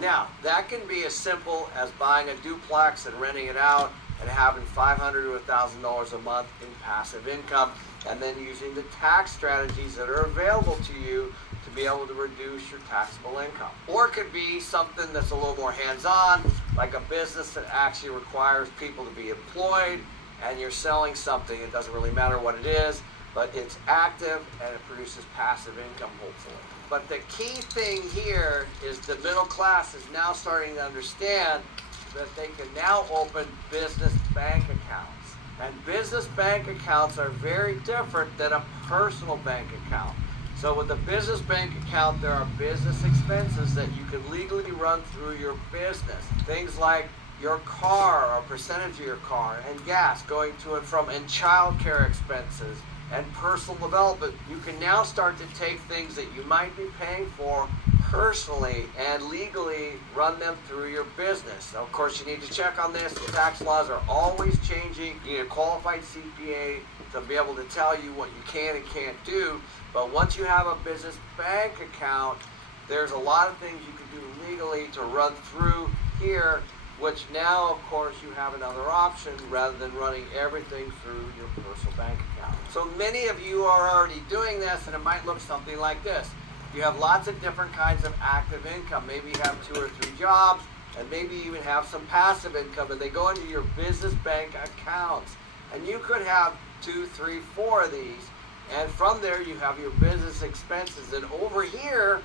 Now, that can be as simple as buying a duplex and renting it out and having $500 to $1,000 a month in passive income, and then using the tax strategies that are available to you to be able to reduce your taxable income. Or it could be something that's a little more hands-on, like a business that actually requires people to be employed, and you're selling something. It doesn't really matter what it is, but it's active and it produces passive income, hopefully. But the key thing here is the middle class is now starting to understand that they can now open business bank accounts. And business bank accounts are very different than a personal bank account. So with a business bank account, there are business expenses that you can legally run through your business. Things like your car, or a percentage of your car, and gas going to and from, and child care expenses, and personal development. You can now start to take things that you might be paying for personally and legally run them through your business. Now, of course, you need to check on this. The tax laws are always changing. You need a qualified CPA to be able to tell you what you can and can't do. But once you have a business bank account, there's a lot of things you can do legally to run through here, which now, of course, you have another option rather than running everything through your personal bank account. So many of you are already doing this, and it might look something like this. You have lots of different kinds of active income. Maybe you have 2 or 3 jobs, and maybe you even have some passive income, and they go into your business bank accounts. And you could have 2, 3, 4 of these, and from there you have your business expenses. And over here,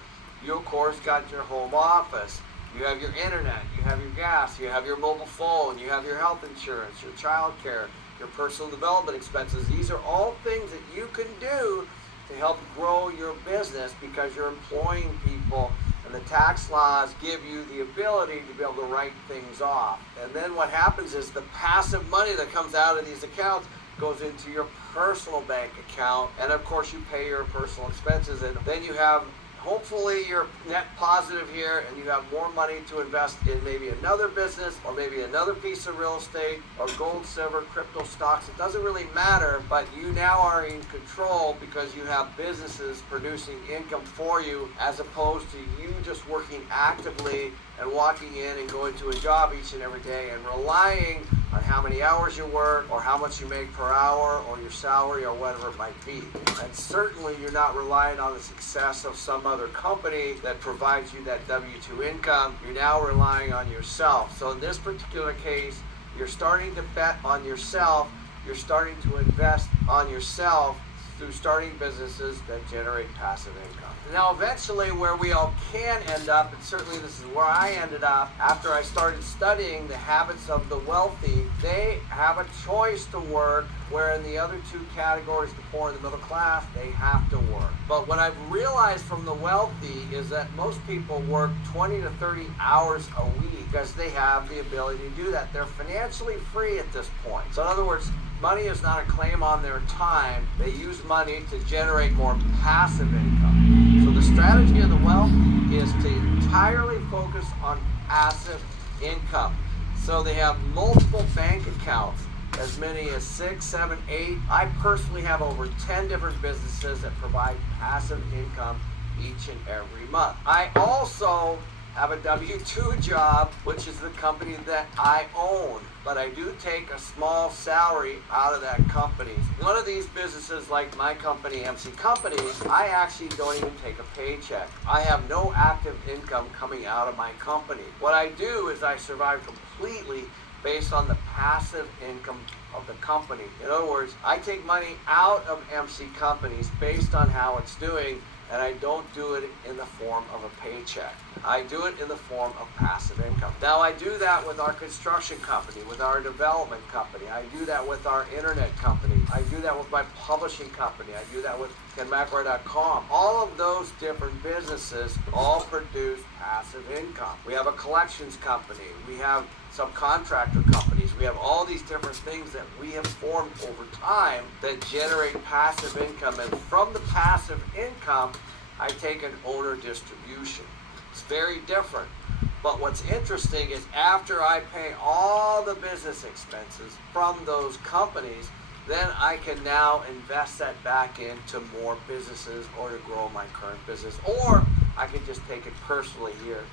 you of course got your home office. You have your internet, you have your gas, you have your mobile phone, you have your health insurance, your child care, your personal development expenses. These are all things that you can do to help grow your business because you're employing people, and the tax laws give you the ability to be able to write things off. And then what happens is the passive money that comes out of these accounts goes into your personal bank account, and of course you pay your personal expenses, and then you have hopefully you're net positive here and you have more money to invest in maybe another business or maybe another piece of real estate or gold, silver, crypto, stocks. It doesn't really matter, but you now are in control because you have businesses producing income for you as opposed to you just working actively and walking in and going to a job each and every day and relying on how many hours you work or how much you make per hour or your salary or whatever it might be. And certainly you're not relying on the success of some other company that provides you that W-2 income. You're now relying on yourself. So in this particular case, you're starting to bet on yourself. You're starting to invest on yourself through starting businesses that generate passive income. Now eventually where we all can end up, and certainly this is where I ended up after I started studying the habits of the wealthy, they have a choice to work, where in the other 2 categories, the poor and the middle class, they have to work. But what I've realized from the wealthy is that most people work 20 to 30 hours a week because they have the ability to do that. They're financially free at this point. So in other words, money is not a claim on their time. They use money to generate more passive income. So the strategy of the wealthy is to entirely focus on passive income. So they have multiple bank accounts, as many as 6, 7, 8. I personally have over 10 different businesses that provide passive income each and every month. I also have a W-2 job, which is the company that I own, but I do take a small salary out of that company. One of these businesses, like my company, MC Companies, I actually don't even take a paycheck. I have no active income coming out of my company. What I do is I survive completely based on the passive income of the company. In other words, I take money out of MC Companies based on how it's doing, and I don't do it in the form of a paycheck. I do it in the form of passive income. Now, I do that with our construction company, with our development company. I do that with our internet company. I do that with my publishing company. I do that with KenMcRae.com. All of those different businesses all produce passive income. We have a collections company. We have subcontractor companies. We have all these different things that we have formed over time that generate passive income. And from the passive income, I take an owner distribution. It's very different. But what's interesting is after I pay all the business expenses from those companies, then I can now invest that back into more businesses or to grow my current business. Or I can just take it personally here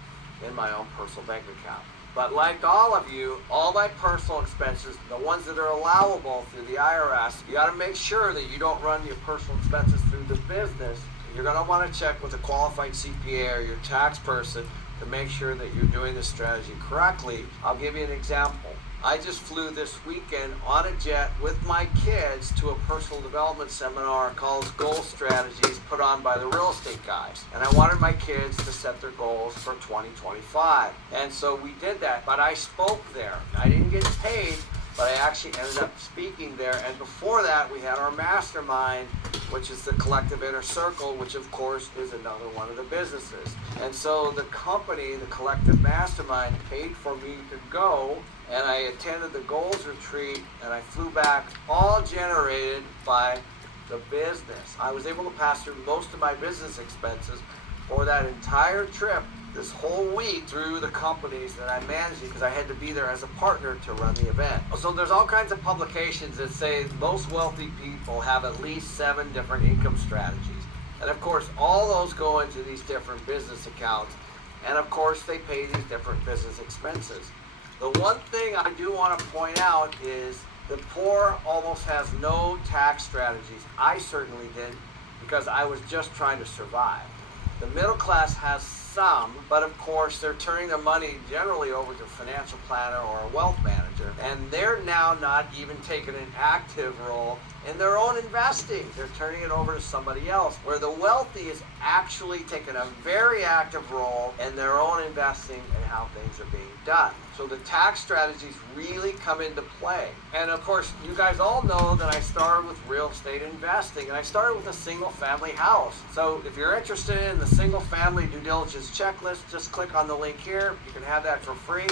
in my own personal bank account. But like all of you, all my personal expenses, the ones that are allowable through the IRS, you got to make sure that you don't run your personal expenses through the business. You're going to want to check with a qualified CPA or your tax person to make sure that you're doing this strategy correctly. I'll give you an example. I just flew this weekend on a jet with my kids to a personal development seminar called Goal Strategies put on by the real estate guys. And I wanted my kids to set their goals for 2025. And so we did that, but I spoke there. I didn't get paid, but I actually ended up speaking there. And before that, we had our mastermind, which is the Collective Inner Circle, which of course is another one of the businesses. And so the company, the Collective Mastermind, paid for me to go, and I attended the goals retreat, and I flew back, all generated by the business. I was able to pass through most of my business expenses for that entire trip, this whole week, through the companies that I managed, because I had to be there as a partner to run the event. So there's all kinds of publications that say most wealthy people have at least 7 different income strategies. And of course, all those go into these different business accounts. And of course, they pay these different business expenses. The one thing I do want to point out is the poor almost has no tax strategies. I certainly did, because I was just trying to survive. The middle class has some, but of course they're turning their money generally over to a financial planner or a wealth manager, and they're now not even taking an active role in their own investing. They're turning it over to somebody else, where the wealthy is actually taking a very active role in their own investing and how things are being done. So the tax strategies really come into play. And of course, you guys all know that I started with real estate investing, and I started with a single family house. So if you're interested in the single family due diligence checklist, just click on the link here. You can have that for free.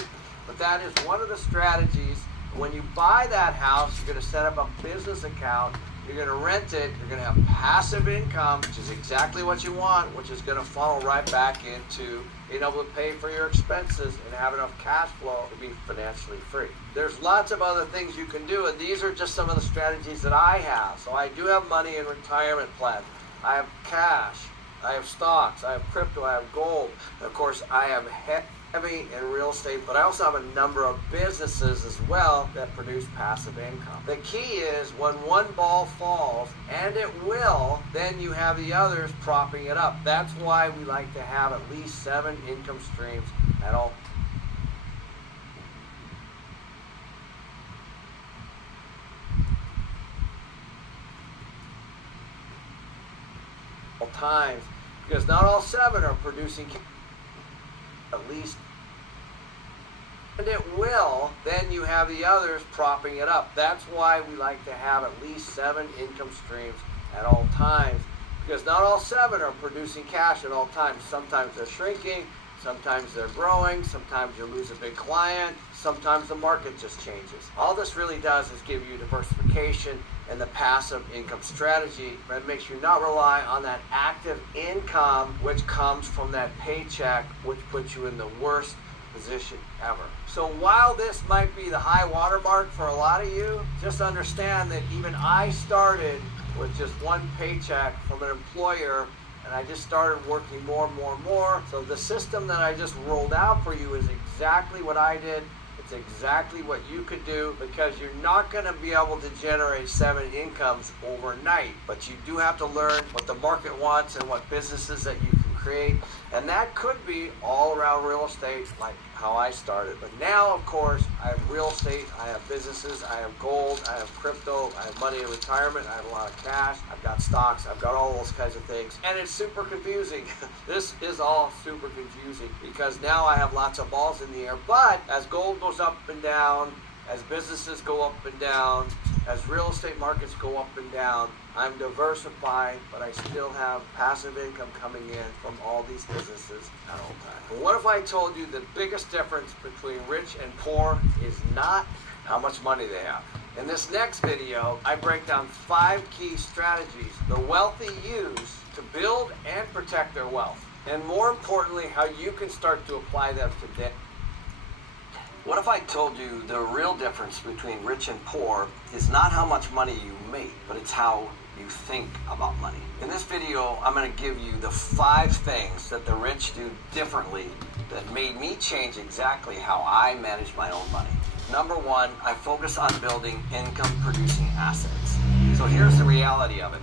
But that is one of the strategies. When you buy that house, you're going to set up a business account. You're going to rent it. You're going to have passive income, which is exactly what you want, which is going to funnel right back into being able to pay for your expenses and have enough cash flow to be financially free. There's lots of other things you can do, and these are just some of the strategies that I have. So I do have money in retirement plans. I have cash. I have stocks. I have crypto. I have gold. And of course, I have heavy in real estate, but I also have a number of businesses as well that produce passive income. The key is when one ball falls, and it will, then you have the others propping it up. That's why we like to have at least 7 income streams at all times, because not all 7 are producing at least, and it will, then you have the others propping it up. That's why we like to have at least 7 income streams at all times, because not all 7 are producing cash at all times. Sometimes they're shrinking, sometimes they're growing, sometimes you lose a big client, sometimes the market just changes. All this really does is give you diversification and the passive income strategy. It makes you not rely on that active income which comes from that paycheck, which puts you in the worst position ever. So while this might be the high watermark for a lot of you, just understand that even I started with just one paycheck from an employer, and I just started working more and more and more. So the system that I just rolled out for you is exactly what I did. It's exactly what you could do, because you're not going to be able to generate 7 incomes overnight, but you do have to learn what the market wants and what businesses that you can create, and that could be all around real estate, like how I started. But now, of course, I have real estate, I have businesses, I have gold, I have crypto, I have money in retirement, I have a lot of cash, I've got stocks, I've got all those kinds of things, and it's super confusing. This is all super confusing because now I have lots of balls in the air. But as gold goes up and down, as businesses go up and down, as real estate markets go up and down, I'm diversified, but I still have passive income coming in from all these businesses at all times. But what if I told you the biggest difference between rich and poor is not how much money they have? In this next video, I break down 5 key strategies the wealthy use to build and protect their wealth, and more importantly, how you can start to apply them today. What if I told you the real difference between rich and poor is not how much money you make, but it's how you think about money? In this video, I'm going to give you the 5 things that the rich do differently that made me change exactly how I manage my own money. Number 1, I focus on building income-producing assets. So here's the reality of it.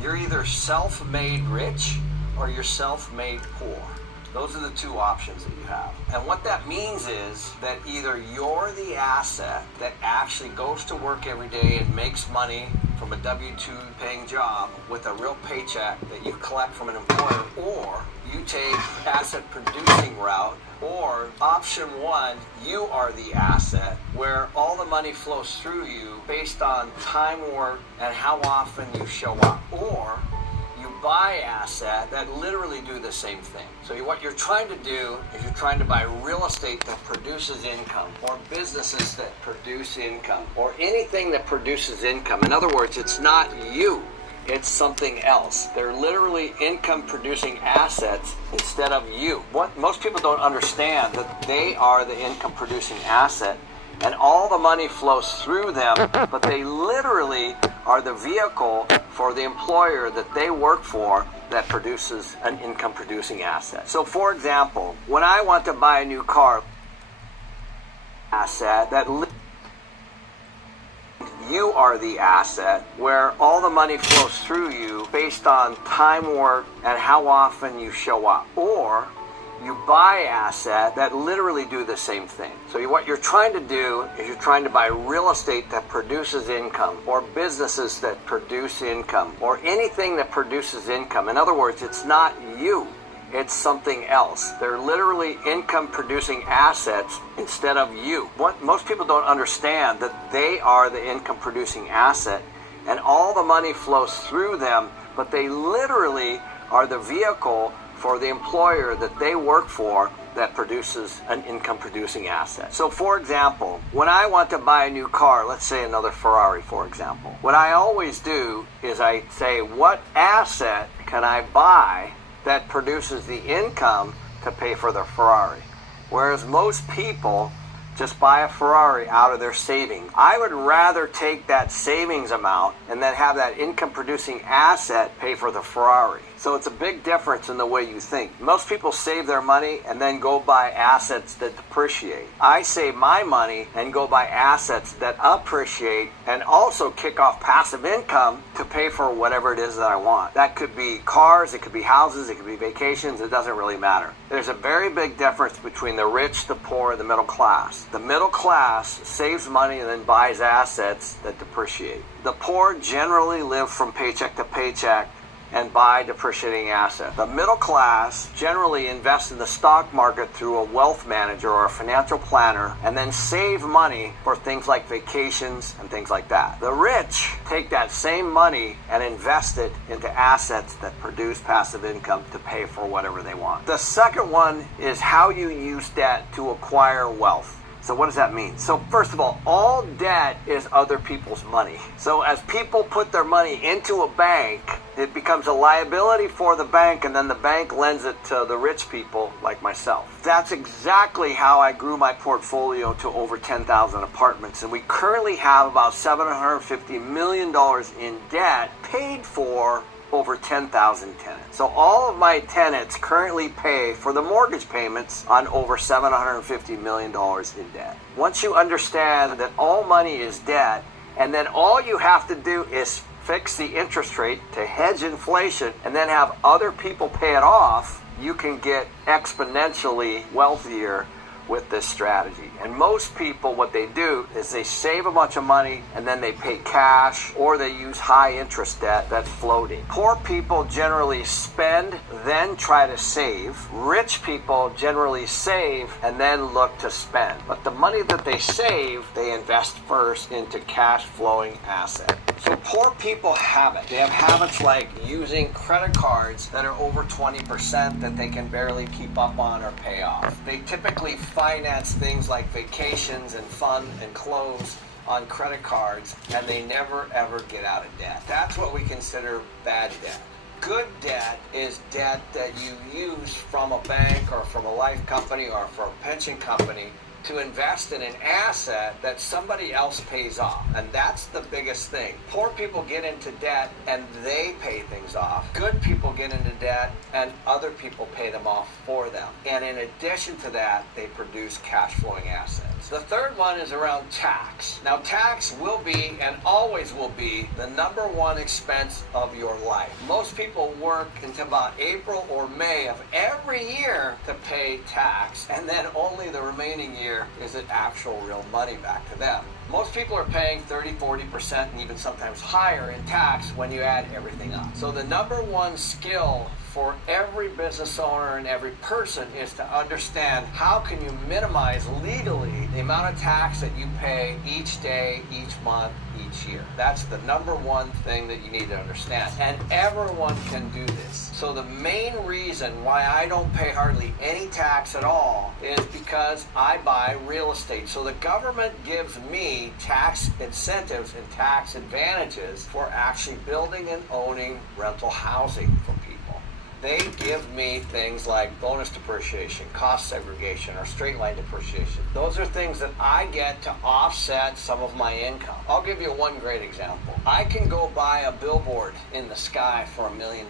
You're either self-made rich or you're self-made poor. Those are the 2 options that you have. And what that means is that either you're the asset that actually goes to work every day and makes money from a W-2 paying job with a real paycheck that you collect from an employer, or you take asset producing route, or option 1, you are the asset where all the money flows through you based on time work and how often you show up, or you buy assets that literally do the same thing. So what you're trying to do is you're trying to buy real estate that produces income, or businesses that produce income, or anything that produces income. In other words, it's not you, it's something else. They're literally income producing assets instead of you. What most people don't understand, that they are the income producing asset and all the money flows through them, but they literally are the vehicle for the employer that they work for that produces an income producing asset. So for example, when I want to buy a new car, asset that you are the asset where all the money flows through you based on time work and how often you show up, or you buy assets that literally do the same thing. So what you're trying to do is you're trying to buy real estate that produces income, or businesses that produce income, or anything that produces income. In other words, it's not you, it's something else. They're literally income producing assets instead of you. What most people don't understand, that they are the income producing asset and all the money flows through them, but they literally are the vehicle for the employer that they work for that produces an income producing asset. So for example, when I want to buy a new car, let's say another Ferrari for example, what I always do is I say, what asset can I buy that produces the income to pay for the Ferrari? Whereas most people just buy a Ferrari out of their savings. I would rather take that savings amount and then have that income producing asset pay for the Ferrari. So it's a big difference in the way you think. Most people save their money and then go buy assets that depreciate. I save my money and go buy assets that appreciate and also kick off passive income to pay for whatever it is that I want. That could be cars, it could be houses, it could be vacations, it doesn't really matter. There's a very big difference between the rich, the poor, and the middle class. The middle class saves money and then buys assets that depreciate. The poor generally live from paycheck to paycheck and buy depreciating assets. The middle class generally invests in the stock market through a wealth manager or a financial planner and then save money for things like vacations and things like that. The rich take that same money and invest it into assets that produce passive income to pay for whatever they want. The second one is how you use debt to acquire wealth. So what does that mean? So first of all debt is other people's money. So as people put their money into a bank, it becomes a liability for the bank, and then the bank lends it to the rich people like myself. That's exactly how I grew my portfolio to over 10,000 apartments, and we currently have about $750 million in debt paid for over 10,000 tenants. So all of my tenants currently pay for the mortgage payments on over $750 million in debt. Once you understand that all money is debt, and then all you have to do is fix the interest rate to hedge inflation and then have other people pay it off, you can get exponentially wealthier with this strategy. And most people, what they do is they save a bunch of money and then they pay cash, or they use high interest debt that's floating. Poor people generally spend, then try to save. Rich people generally save and then look to spend. But the money that they save, they invest first into cash flowing assets. So poor people have it. They have habits like using credit cards that are over 20% that they can barely keep up on or pay off. They typically finance things like vacations and fun and clothes on credit cards, and they never ever get out of debt. That's what we consider bad debt. Good debt is debt that you use from a bank or from a life company or from a pension company to invest in an asset that somebody else pays off. And that's the biggest thing. Poor people get into debt and they pay things off. Good people get into debt and other people pay them off for them. And in addition to that, they produce cash flowing assets. The third one is around tax. Now, tax will be and always will be the number one expense of your life. Most people work until about April or May of every year to pay tax, and then only the remaining year is it actual real money back to them. Most people are paying 30-40% and even sometimes higher in tax when you add everything up. So the number one skill for every business owner and every person is to understand how can you minimize legally the amount of tax that you pay each day, each month, each year. That's the number one thing that you need to understand. And everyone can do this. So the main reason why I don't pay hardly any tax at all is because I buy real estate. So the government gives me tax incentives and tax advantages for actually building and owning rental housing for people. They give me things like bonus depreciation, cost segregation, or straight line depreciation. Those are things that I get to offset some of my income. I'll give you one great example. I can go buy a billboard in the sky for $1 million.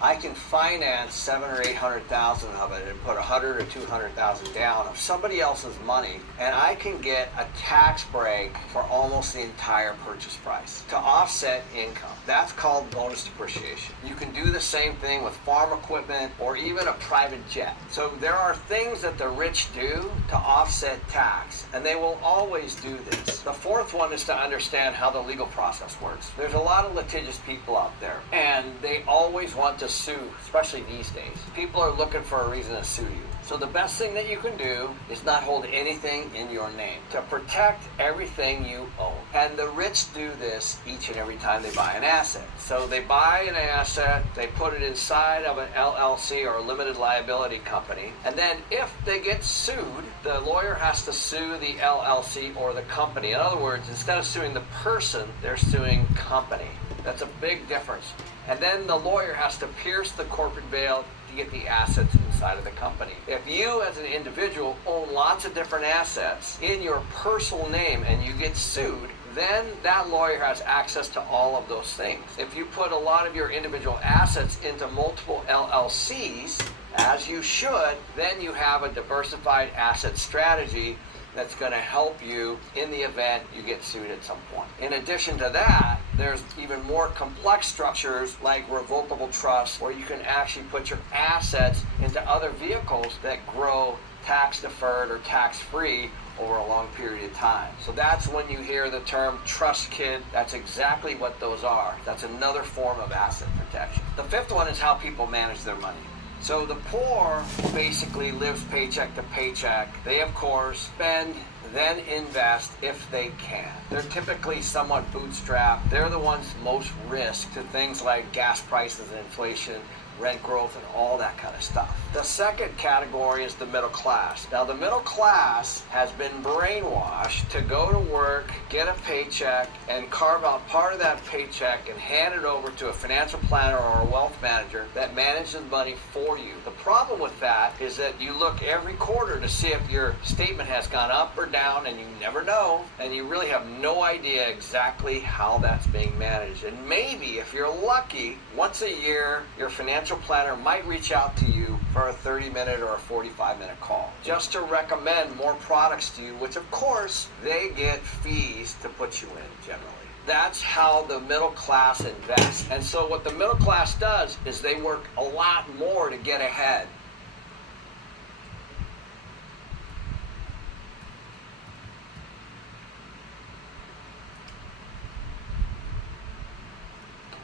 I can finance $700,000 or $800,000 of it and put $100,000 or $200,000 down of somebody else's money, and I can get a tax break for almost the entire purchase price to offset income. That's called bonus depreciation. You can do the same thing with farm equipment or even a private jet. So there are things that the rich do to offset tax, and they will always do this. The fourth one is to understand how the legal process works. There's a lot of litigious people out there, and they always want to sue, especially these days. People are looking for a reason to sue you. So the best thing that you can do is not hold anything in your name to protect everything you own. And the rich do this each and every time they buy an asset. So they buy an asset, they put it inside of an LLC or a limited liability company, and then if they get sued, the lawyer has to sue the LLC or the company. In other words, instead of suing the person, they're suing company. That's a big difference. And then the lawyer has to pierce the corporate veil to get the assets inside of the company. If you as an individual own lots of different assets in your personal name and you get sued, then that lawyer has access to all of those things. If you put a lot of your individual assets into multiple LLCs, as you should, then you have a diversified asset strategy that's going to help you in the event you get sued at some point. In addition to that, there's even more complex structures like revocable trusts, where you can actually put your assets into other vehicles that grow tax deferred or tax free, over a long period of time. So that's when you hear the term trust kid. That's exactly what those are. That's another form of asset protection. The fifth one is how people manage their money. So the poor basically lives paycheck to paycheck. They, of course, spend, then invest if they can. They're typically somewhat bootstrapped. They're the ones most risk to things like gas prices and inflation, rent growth, and all that kind of stuff. The second category is the middle class. Now, the middle class has been brainwashed to go to work, get a paycheck, and carve out part of that paycheck and hand it over to a financial planner or a wealth manager that manages money for you. The problem with that is that you look every quarter to see if your statement has gone up or down, and you never know, and you really have no idea exactly how that's being managed. And maybe, if you're lucky, once a year, your financial planner might reach out to you for a 30-minute or a 45-minute call just to recommend more products to you, which of course they get fees to put you in generally. That's how the middle class invests. And so what the middle class does is they work a lot more to get ahead.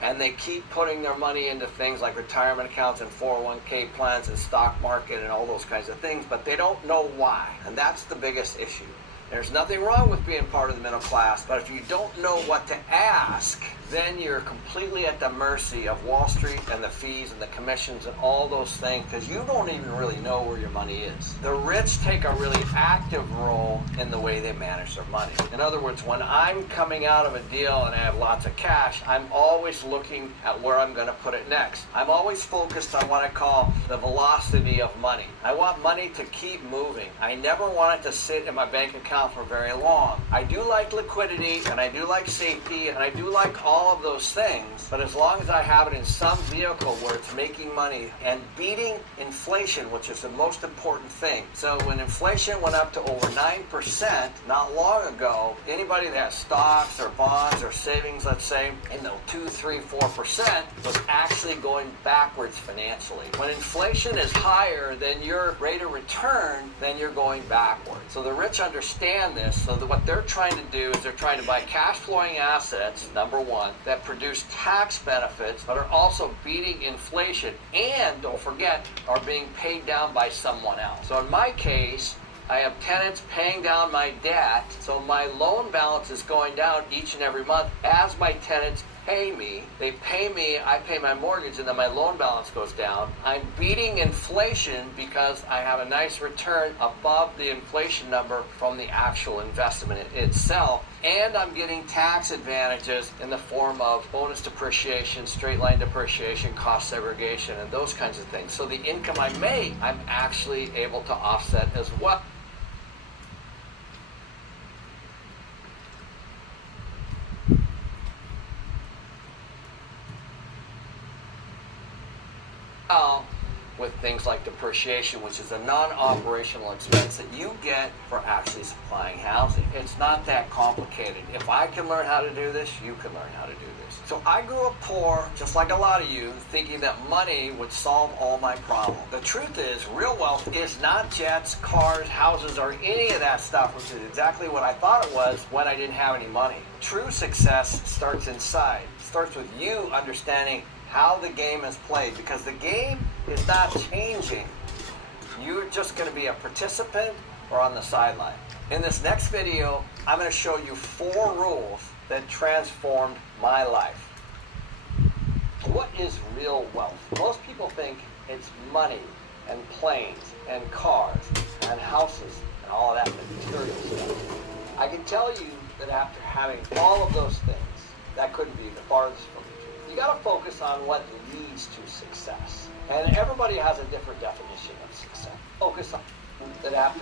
And they keep putting their money into things like retirement accounts and 401k plans and stock market and all those kinds of things, but they don't know why. And that's the biggest issue. There's nothing wrong with being part of the middle class, but if you don't know what to ask, then you're completely at the mercy of Wall Street and the fees and the commissions and all those things, because you don't even really know where your money is. The rich take a really active role in the way they manage their money. In other words, when I'm coming out of a deal and I have lots of cash, I'm always looking at where I'm going to put it next. I'm always focused on what I call the velocity of money. I want money to keep moving. I never want it to sit in my bank account for very long. I do like liquidity, and I do like safety, and I do like all of those things, but as long as I have it in some vehicle where it's making money and beating inflation, which is the most important thing. So when inflation went up to over 9% not long ago, anybody that has stocks or bonds or savings, let's say, in the 2, 3, 4% was actually going backwards financially. When inflation is higher than your rate of return, then you're going backwards. So the rich understand this, so that what they're trying to do is they're trying to buy cash flowing assets, number one, that produce tax benefits but are also beating inflation and, don't forget, are being paid down by someone else. So in my case, I have tenants paying down my debt, so my loan balance is going down each and every month as my tenants pay me. They pay me, I pay my mortgage, and then my loan balance goes down. I'm beating inflation because I have a nice return above the inflation number from the actual investment itself, and I'm getting tax advantages in the form of bonus depreciation, straight line depreciation, cost segregation, and those kinds of things. So the income I make, I'm actually able to offset as well. With things like depreciation, which is a non-operational expense that you get for actually supplying housing. It's not that complicated. If I can learn how to do this, you can learn how to do this. So I grew up poor, just like a lot of you, thinking that money would solve all my problems. The truth is, real wealth is not jets, cars, houses, or any of that stuff, which is exactly what I thought it was when I didn't have any money. True success starts inside. It starts with you understanding how the game is played, because the game is not changing. You're just going to be a participant or on the sideline. In this next video, I'm going to show you 4 rules that transformed my life. What is real wealth? Most people think it's money and planes and cars and houses and all of that material stuff. I can tell you that after having all of those things, that couldn't be the farthest from the truth. You got to focus on what leads to success. And everybody has a different definition of success. Focus on that after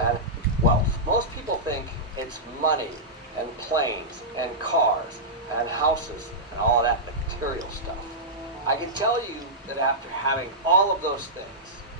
and wealth. Most people think it's money and planes and cars and houses and all of that material stuff. I can tell you that after having all of those things,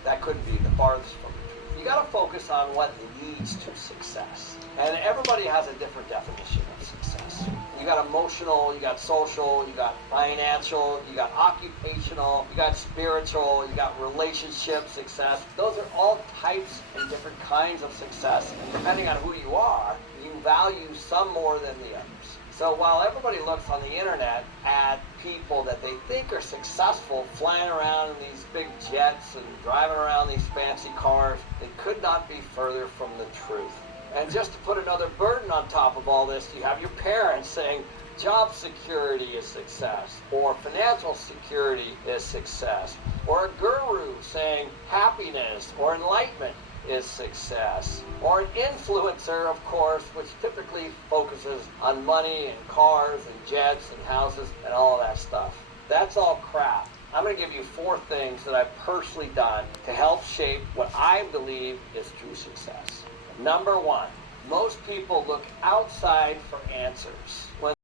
that couldn't be the farthest from the truth. You got to focus on what leads to success. And everybody has a different definition of success. You got emotional, you got social, you got financial, you got occupational, you got spiritual, you got relationship success. Those are all types and different kinds of success. And depending on who you are, you value some more than the others. So while everybody looks on the internet at people that they think are successful flying around in these big jets and driving around these fancy cars, they could not be further from the truth. And just to put another burden on top of all this, you have your parents saying job security is success, or financial security is success, or a guru saying happiness or enlightenment is success, or an influencer, of course, which typically focuses on money and cars and jets and houses and all of that stuff. That's all crap. I'm going to give you 4 things that I've personally done to help shape what I believe is true success. Number 1, most people look outside for answers when